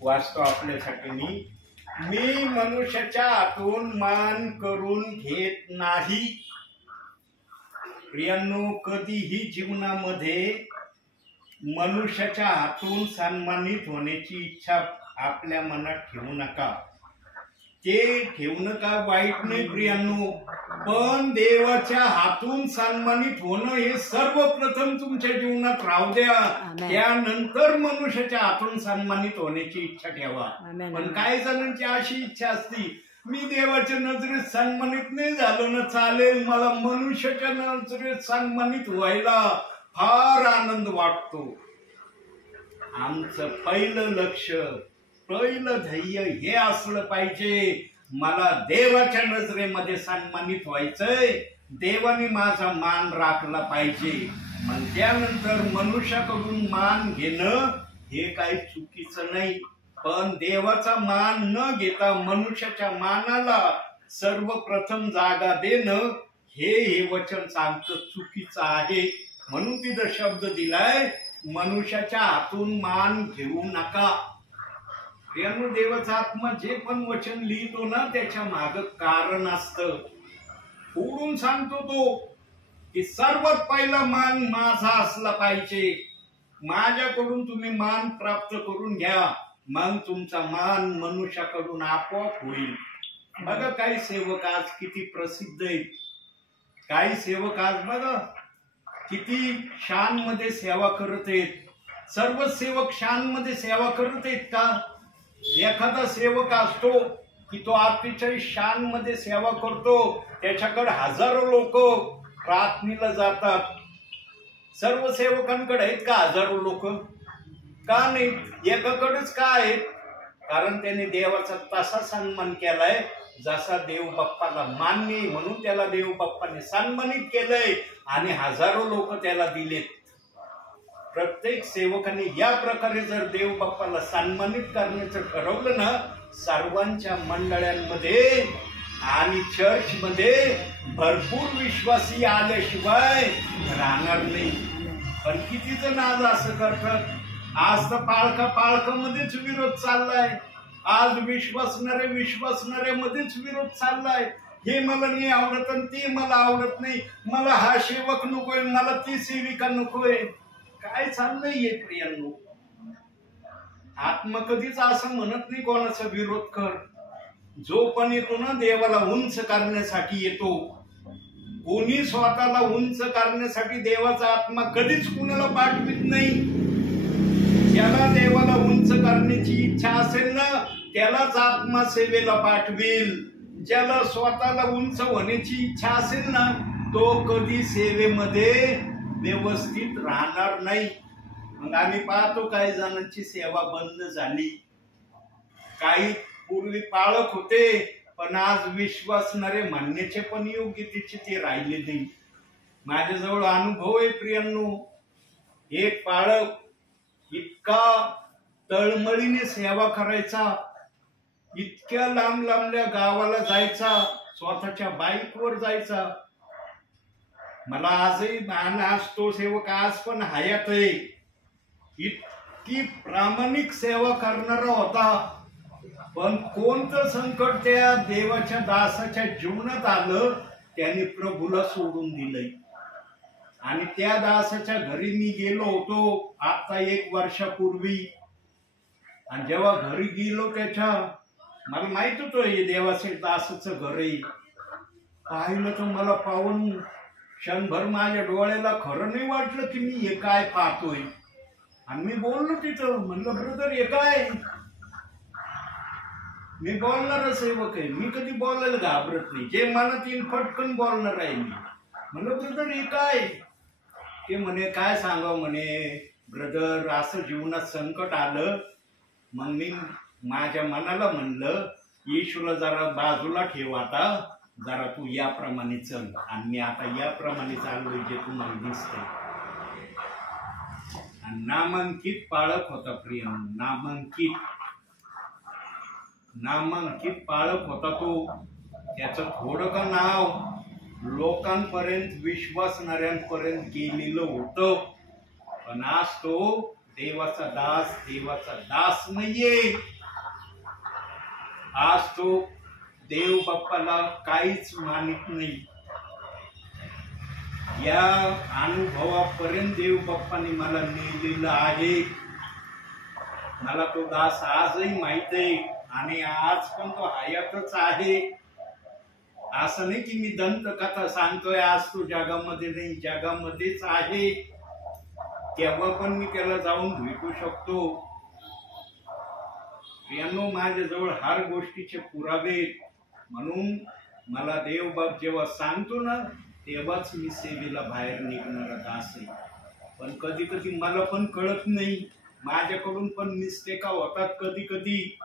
वाचतो आपल्यासाठी मी मनुष्याच्या हातून मान करून घेत नाही. प्रियांनो, कधीही जीवनामध्ये मनुष्याच्या हातून सन्मानित होण्याची इच्छा आपल्या मनात ठेवू नका. ते ठेवणं का वाईट नाही प्रियांनो, पण देवाच्या हातून सन्मानित होणं हे सर्वप्रथम तुमच्या जीवनात राहू द्या. त्यानंतर मनुष्याच्या हातून सन्मानित होण्याची इच्छा ठेवा. पण काही जणांची अशी इच्छा असती, मी देवाच्या नजरेत सन्मानित नाही झालो ना चालेल, मला मनुष्याच्या नजरेत सन्मानित व्हायला फार आनंद वाटतो. आमचं पहिलं लक्ष, पहिलं ध्येय हे असलं पाहिजे, मला देवाच्या नजरेमध्ये सन्मानित व्हायचंय, देवाने माझा मान राखला पाहिजे. मग त्यानंतर मनुष्याकडून मान घेणं हे काही चुकीचं नाही, पण देवाचा मान न घेता मनुष्याच्या मानाला सर्वप्रथम जागा देणं हे वचन सांगतं चुकीचं आहे. म्हणून तिथं शब्द दिलाय, मनुष्याच्या हातून मान घेऊ नका. प्रियांनो, देवाचा आत्मा जे पण वचन लिहितो ना त्याच्या माग कारण असतं. पुढून सांगतो तो की सर्वात पहिला मान माझा असला पाहिजे, माझ्याकडून तुम्ही मान प्राप्त करून घ्या, मग तुमचा मान मनुष्याकडून आपोआप होईल. बघा काही सेवक आज किती प्रसिद्ध आहेत, काही सेवक आज बघा किती शान मध्ये सेवा करत आहेत. सर्व सेवक शान मध्ये सेवा करत आहेत का? एखादा सेवक असतो की तो अतिशय शान मध्ये सेवा करतो, त्याच्याकडे हजारो लोक प्रार्थनेला जातात. सर्व सेवकांकडे आहेत का हजारो लोक? का नाही? एकाकडेच का आहेत? कारण त्याने देवाचा तसा सन्मान केलाय जसा देव बाप्पाला मान्य, म्हणून त्याला देव बाप्पाने सन्मानित केलंय आणि हजारो लोक त्याला दिलेत. प्रत्येक सेवकाने या प्रकारे जर देव बाप्पाला सन्मानित करण्याचं ठरवलं ना, सर्वांच्या मंडळांमध्ये आणि चर्च मध्ये भरपूर विश्वासी आल्याशिवाय राहणार नाही. पण किती जण आज असं करतात? आज तर पाळकामध्येच विरोध चाललाय, आज विश्वासणाऱ्यामध्येच विरोध चाललाय. हे मला नाही आवडत आणि ते मला आवडत नाही, मला हा सेवक नकोय, मला ती सेविका नकोय. काय चाललंय हे प्रियांनो? आत्मा कधीच असं म्हणत नाही कोणाचा विरोध कर. जो पण येतो ना देवाला उंच करण्यासाठी येतो. कोणी स्वतःला उंच करण्यासाठी देवाचा आत्मा कधीच कुणाला पाठवित नाही. ज्याला देवाला उंच करण्याची इच्छा असेल ना त्यालाच आत्मा सेवेला पाठवेल. ज्याला स्वतःला उंच होण्याची इच्छा असेल ना तो कधी सेवेमध्ये व्यवस्थित राहणार नाही. मग आम्ही पाहतो काही जणांची सेवा बंद झाली. काही पूर्वी पाळक होते पण आज विश्वासणारे म्हणण्याचे पण योग्यतेचे ते राहिले नाही. माझ्याजवळ अनुभव आहे प्रियांनो. एक पाळक इतका तळमळीने सेवा करायचा, इतक्या लांब लांबल्या गावाला जायचा, स्वतःच्या बाईकवर जायचा. मला आजही आज तो सेवक आज पण हयात आहे. इतकी प्रामाणिक सेवा करणारा होता. पण कोणतं संकट त्या देवाच्या दासाच्या जीवनात आलं, त्याने प्रभूला सोडून दिलंय. आणि त्या दासाच्या घरी मी गेलो होतो आता 1 वर्षापूर्वी. आणि जेव्हा घरी गेलो त्याच्या, मला माहित होतं हे देवाचे दासाचं घर आहे. पाहिलं तर मला पाहून क्षणभर माझ्या डोळ्याला खरं नाही वाटलं की मी हे काय पाहतोय. आणि मी बोललो तिथं, म्हणलं ब्रदर हे काय? मी बोलणारा सेवक आहे, मी कधी बोलायला घाबरत नाही, जे मनात येईल फटकन बोलणार आहे मी. म्हणलं ब्रदर हे काय? ते म्हणे काय सांगावं म्हणे ब्रदर, असं जीवनात संकट आलं. मग मी माझ्या मनाला म्हणलं येशूला जरा बाजूला ठेव, आता जरा तू याप्रमाणे चल. आणि मी आता याप्रमाणे चाललोय जे तुम्हाला दिसतंय. आणि नामांकित पाळक होता प्रियांनो, नामांकित पाळक होता तो. त्याचं थोडं का नाव लोकांपर्यंत विश्वासणाऱ्यांपर्यंत गेलेलं होतं. पण आज तो देवाचा दास नाहीये. आज तो देव बाप्पाला काहीच मानित नाही. या अनुभवापर्यंत देव बाप्पाने मला नेलेलं आहे. मला तो दास आजही माहित आहे आणि आज पण तो हयातच आहे. असं नाही की मी दंतकथा सांगतोय आज तो जगामध्ये नाही, जगामध्येच आहे. तेव्हा पण मी त्याला जाऊन भेटू शकतो. प्रियांनो, माझ्याजवळ हर गोष्टीचे पुरावे. म्हणून मला देवबाप जेव्हा सांगतो ना तेव्हाच मी सेवेला बाहेर निघणारा दास आहे. पण कधी कधी मला पण कळत नाही, माझ्याकडून पण मिस्टेका होतात कधी कधी.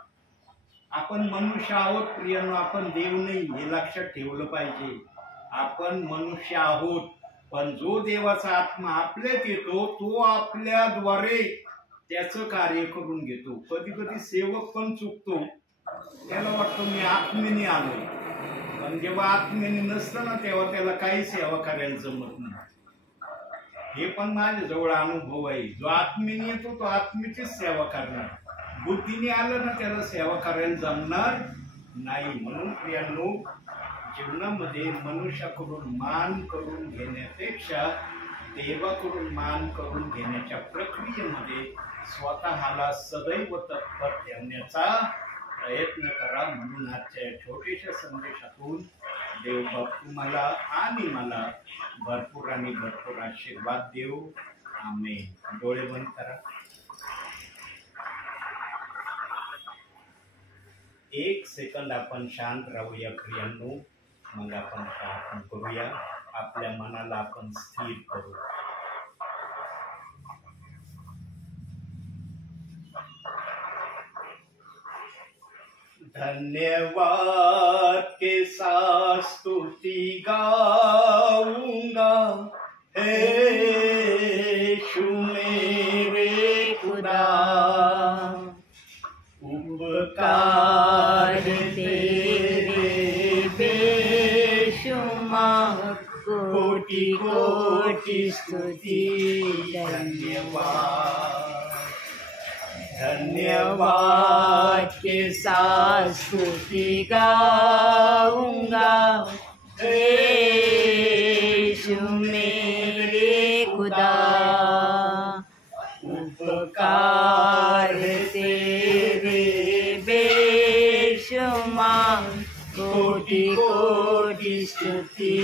आपण मनुष्य आहोत प्रियांनो, आपण देव नाही, हे लक्षात ठेवलं पाहिजे. आपण मनुष्य आहोत, पण जो देवाचा आत्मा आपल्यात येतो तो आपल्याद्वारे त्याचं कार्य करून घेतो. कधी कधी सेवक पण चुकतो, त्याला वाटतं मी आत्मेने आलोय, पण जेव्हा आत्मेने नसतं ना तेव्हा त्याला काही सेवा करायला जमत नाही. हे पण माझ्याजवळ अनुभव आहे. जो आत्मेने येतो तो आत्मेचीच सेवा करणार, बुद्धीने आलं ना त्याला सेवा करायला जमणार नाही. म्हणून प्रियांनो, जीवनामध्ये मनुष्याकडून मान करून घेण्यापेक्षा देवाकडून मान करून घेण्याच्या प्रक्रियेमध्ये स्वतःला सदैव तत्पर ठेवण्याचा प्रयत्न करा. म्हणून आजच्या छोट्याशा संदेशातून देवबाप तुम्हाला आणि मला भरपूर आणि भरपूर आशीर्वाद देव. आमेन. डोळे बंद करा. एक सेकंद आपण शांत राहूया प्रियांनो, मग आपण प्रार्थना करूया. आपल्या मनाला आपण स्थिर करू. धन्यवाद के साथ स्तुति गाऊंगा, हे यीशु मेरे खुदा, उपकार तेरे बेशुमार, कोटि कोटि स्तुति धन्यवाद. धन्यवाद के साथ स्तुति गाऊंगा, हे यीशु मेरे खुदा, उपकार तेरे बेशुमार, कोटि कोटि स्तुति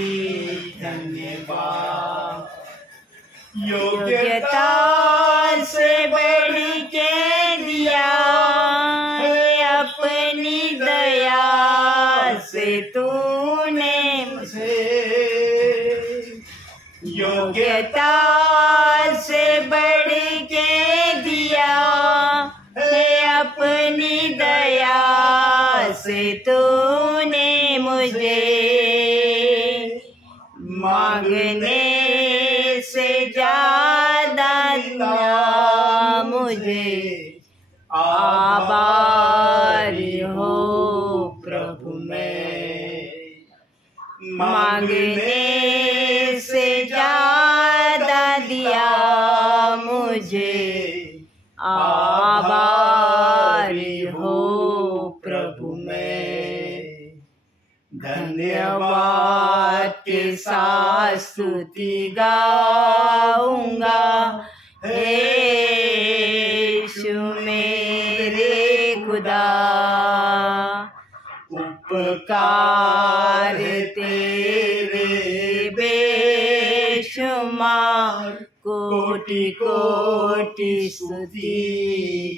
धन्यवाद. योग्यता से बढ़ के दिया है अपनी दया से तूने मुझे, योग्यता से बढ़ के दिया है अपनी दया से तूने मुझे, मांगने से ज्यादा दिया मुझे, आभारी हो प्रभु मैं. मांगने से ज्यादा दिया मुझे, आभारी हो प्रभु मैं. धन्यवाद के साथ स्तुति गाऊंगा, हे यीशु मेरे खुदा, उपकार तेरे बेशुमार, कोटि कोटि स्तुति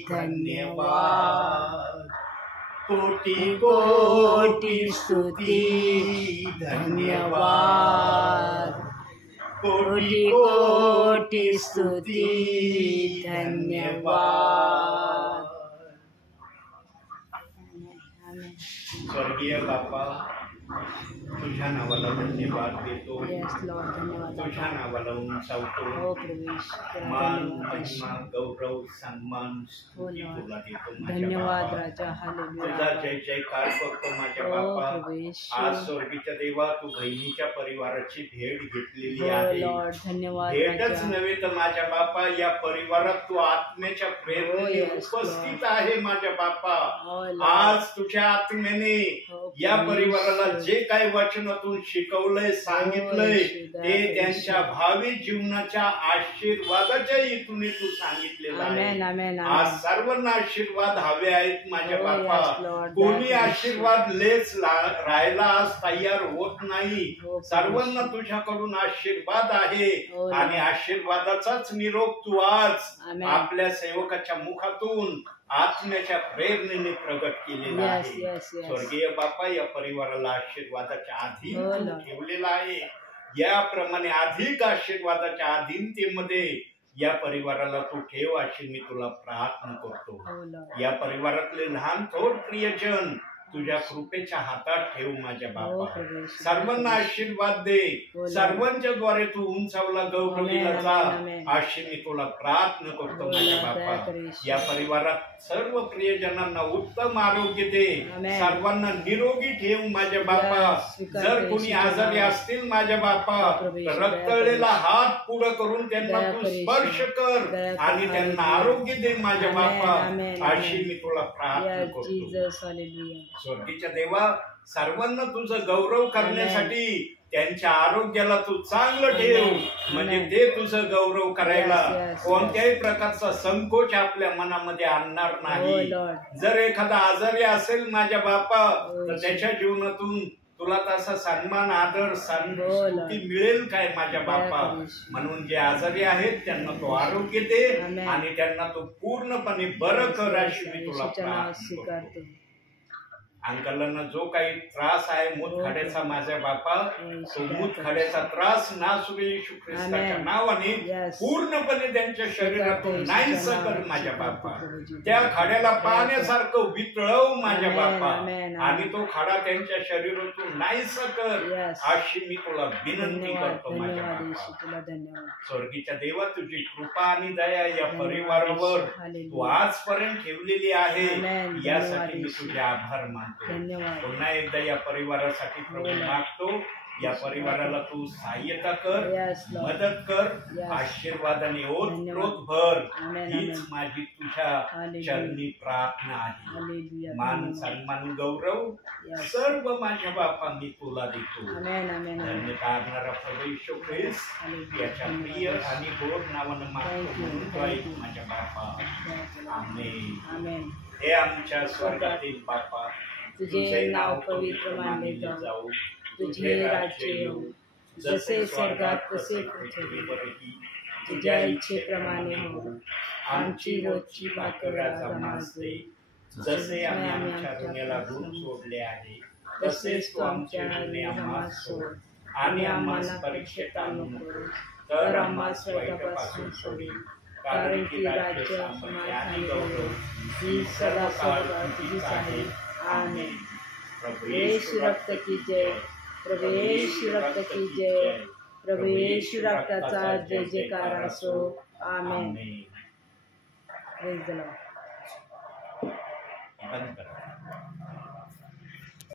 धन्यवाद. कोटि कोटि स्तुति धन्यवाद. कोटि कोटि स्तुति धन्यवाद. स्वर्गीय बापा, तुझ्या नावाला धन्यवाद देतो. तुझ्या नावाला उंचावतो. मान, महिमा, गौरव, सन्मान तुला देतो. धन्यवाद राजा. तुझा जय जयकार करतो माझ्या बापा. आज स्वर्गीच्या देवा, तू बहिणीच्या परिवाराची भेट घेतलेली आहे. भेटच नव्हे तर माझ्या बापा, या परिवारात तू आत्म्याच्या प्रेरणेने उपस्थित आहे माझ्या बापा. आज तुझ्या आत्म्याने या परिवाराला जे काही वचनातून शिकवलंय, सांगितलंय, ते त्यांच्या भावी जीवनाच्या आशीर्वादाच्या हेतून तू सांगितलेलं आहे. आज सर्वांना आशीर्वाद हवे आहेत माझ्या बापा. कोणी आशीर्वाद लेच राहायला आज तयार होत नाही. सर्वांना तुझ्याकडून आशीर्वाद आहे आणि आशीर्वादाचाच निरोप तू आज आपल्या सेवकाच्या मुखातून आत्म्याच्या प्रेरणेने प्रगट केलेला Yes, आहे. yes, yes. स्वर्गीय बापा, या परिवाराला आशीर्वादाच्या अधीन हो तू ना. ठेवलेला आहे. याप्रमाणे अधिक आशीर्वादाच्या अधीनतेमध्ये या परिवाराला तू ठेव अशी मी तुला प्रार्थना करतो. हो Lord. या परिवारातले लहान थोर प्रियजन तुझ्या कृपेच्या हातात ठेव माझ्या हो बापा. प्रभू येशू. सर्वांना आशीर्वाद दे. हो Lord. सर्वांच्या द्वारे तू उंचावला गौरविला Amen, जा amen, amen. अशी मी तुला प्रार्थना करतो हो माझ्या Lord, दया बापा. कर येशू. या परिवारात सर्व प्रियजनांना उत्तम आरोग्य दे. Amen. सर्वांना निरोगी ठेव माझ्या बापा. Yes, स्वीकार जर कर कोणी येशूच्या आजारी नावात. असतील माझ्या बापा, प्रभू येशू, तर दया कर रक्तळलेला येशू. हात पुढं करून त्यांना दया तू कर येशू. स्पर्श कर दया कर, आणि त्यांना हालेलुया. आरोग्य दे माझ्या Amen, बापा. amen, अशी amen. मी तुला प्रार्थना Yes, करतो. Jesus, hallelujah. स्वर्गीच्या देवा, सर्वांना तुझं गौरव करण्यासाठी त्यांच्या आरोग्याला तू चांगलं ठेव. Amen. म्हणजे Amen. ते तुझं गौरव करायला Yes, yes, कोणत्याही प्रकारचा संकोच आपल्या मनामध्ये आणणार Oh नाही. Lord. जर एखादा आजारी असेल माझ्या बापा, Oh, तर त्याच्या जीवनातून तुला तसा सन्मान, आदर, Oh, स्तुती Lord. मिळेल काय माझ्या दया बापा. कर येशू. म्हणून जे आजारी आहेत त्यांना तो आरोग्य दे Amen. आणि त्यांना तो पूर्णपणे बरं कर अशी मी तुला येशूच्या नावात प्रार्थना स्वीकारतो. करतो. अंकलांना जो काही त्रास आहे मूतखड्याचा माझ्या बापा, तो मूतखड्याचा त्रास नासू येशू ख्रिस्ताच्या Amen. नावाने Yes. पूर्णपणे त्यांच्या शरीरातून येशूच्या नाहीस कर नावात माझ्या स्वीकारतो बापा. प्रभूजी. त्या खाड्याला पाण्यासारखं वितळव माझ्या Amen, बापा. amen, amen. आणि तो खाडा त्यांच्या शरीरातून नाहीस कर Yes. अशी मी तुला विनंती धन्यवाद करतो माझ्या धन्यवाद येशू, बापा. तुला धन्यवाद. स्वर्गीच्या देवा, तुझी कृपा आणि दया या धन्यवाद परिवारावर येशू. हालेलुया. तू आजपर्यंत ठेवलेली आहे. Amen. यासाठी धन्यवाद मी येशू. तुझे आभार मानतो. धन्यवाद. पुन्हा एकदा या परिवारासाठी प्रभू Amen. मागतो. या परिवाराला तू सहाय्यता कर, Yes, Lord. मदत कर, Yes. आशीर्वादाने धन्यवाद. ओत भर. Amen, हीच amen. माझी तुझ्या Hallelujah. चरणी प्रार्थना आहे. Hallelujah. मान, धन्यवाद. सन्मान, गौरव Yes. सर्व माझ्या बापा मी तुला देतो. Amen, amen, amen. धन्य तारणारा प्रभू येशू ख्रिस्त Hallelujah. याच्या प्रिय आणि गोड नावानं मागतो Thank you. म्हणून तो ऐक माझ्या बापा. आमेन. Amen. हे आमच्या स्वर्गातील बापा, तुझे नाव पवित्र मानले जाऊ, तुझे राज्य येऊ, जसे स्वर्गात तसे पृथ्वीवरही तुझ्या इच्छेप्रमाणे हो. आमची रोजची भाकर आज आम्हास दे, जसे आम्ही आमच्या ऋणाला ऋण सोडले आहे, तसेच तू आमचे ऋण आम्हास सोड. आणि आम्हाला परीक्षेत आणू नको, तर आम्हास वाईटापासून सोडी. कारण की राज्य, सामर्थ्य आणि गौरव ही सदा सर्वकाळ तुझीच आहे. आमेन. प्रभू येशू रक्त की जय, प्रभू येशू रक्त की जय, प्रभू येशू रक्ताचा जय जयकार असो. Amen. Amen. Praise the Lord. बंद करा.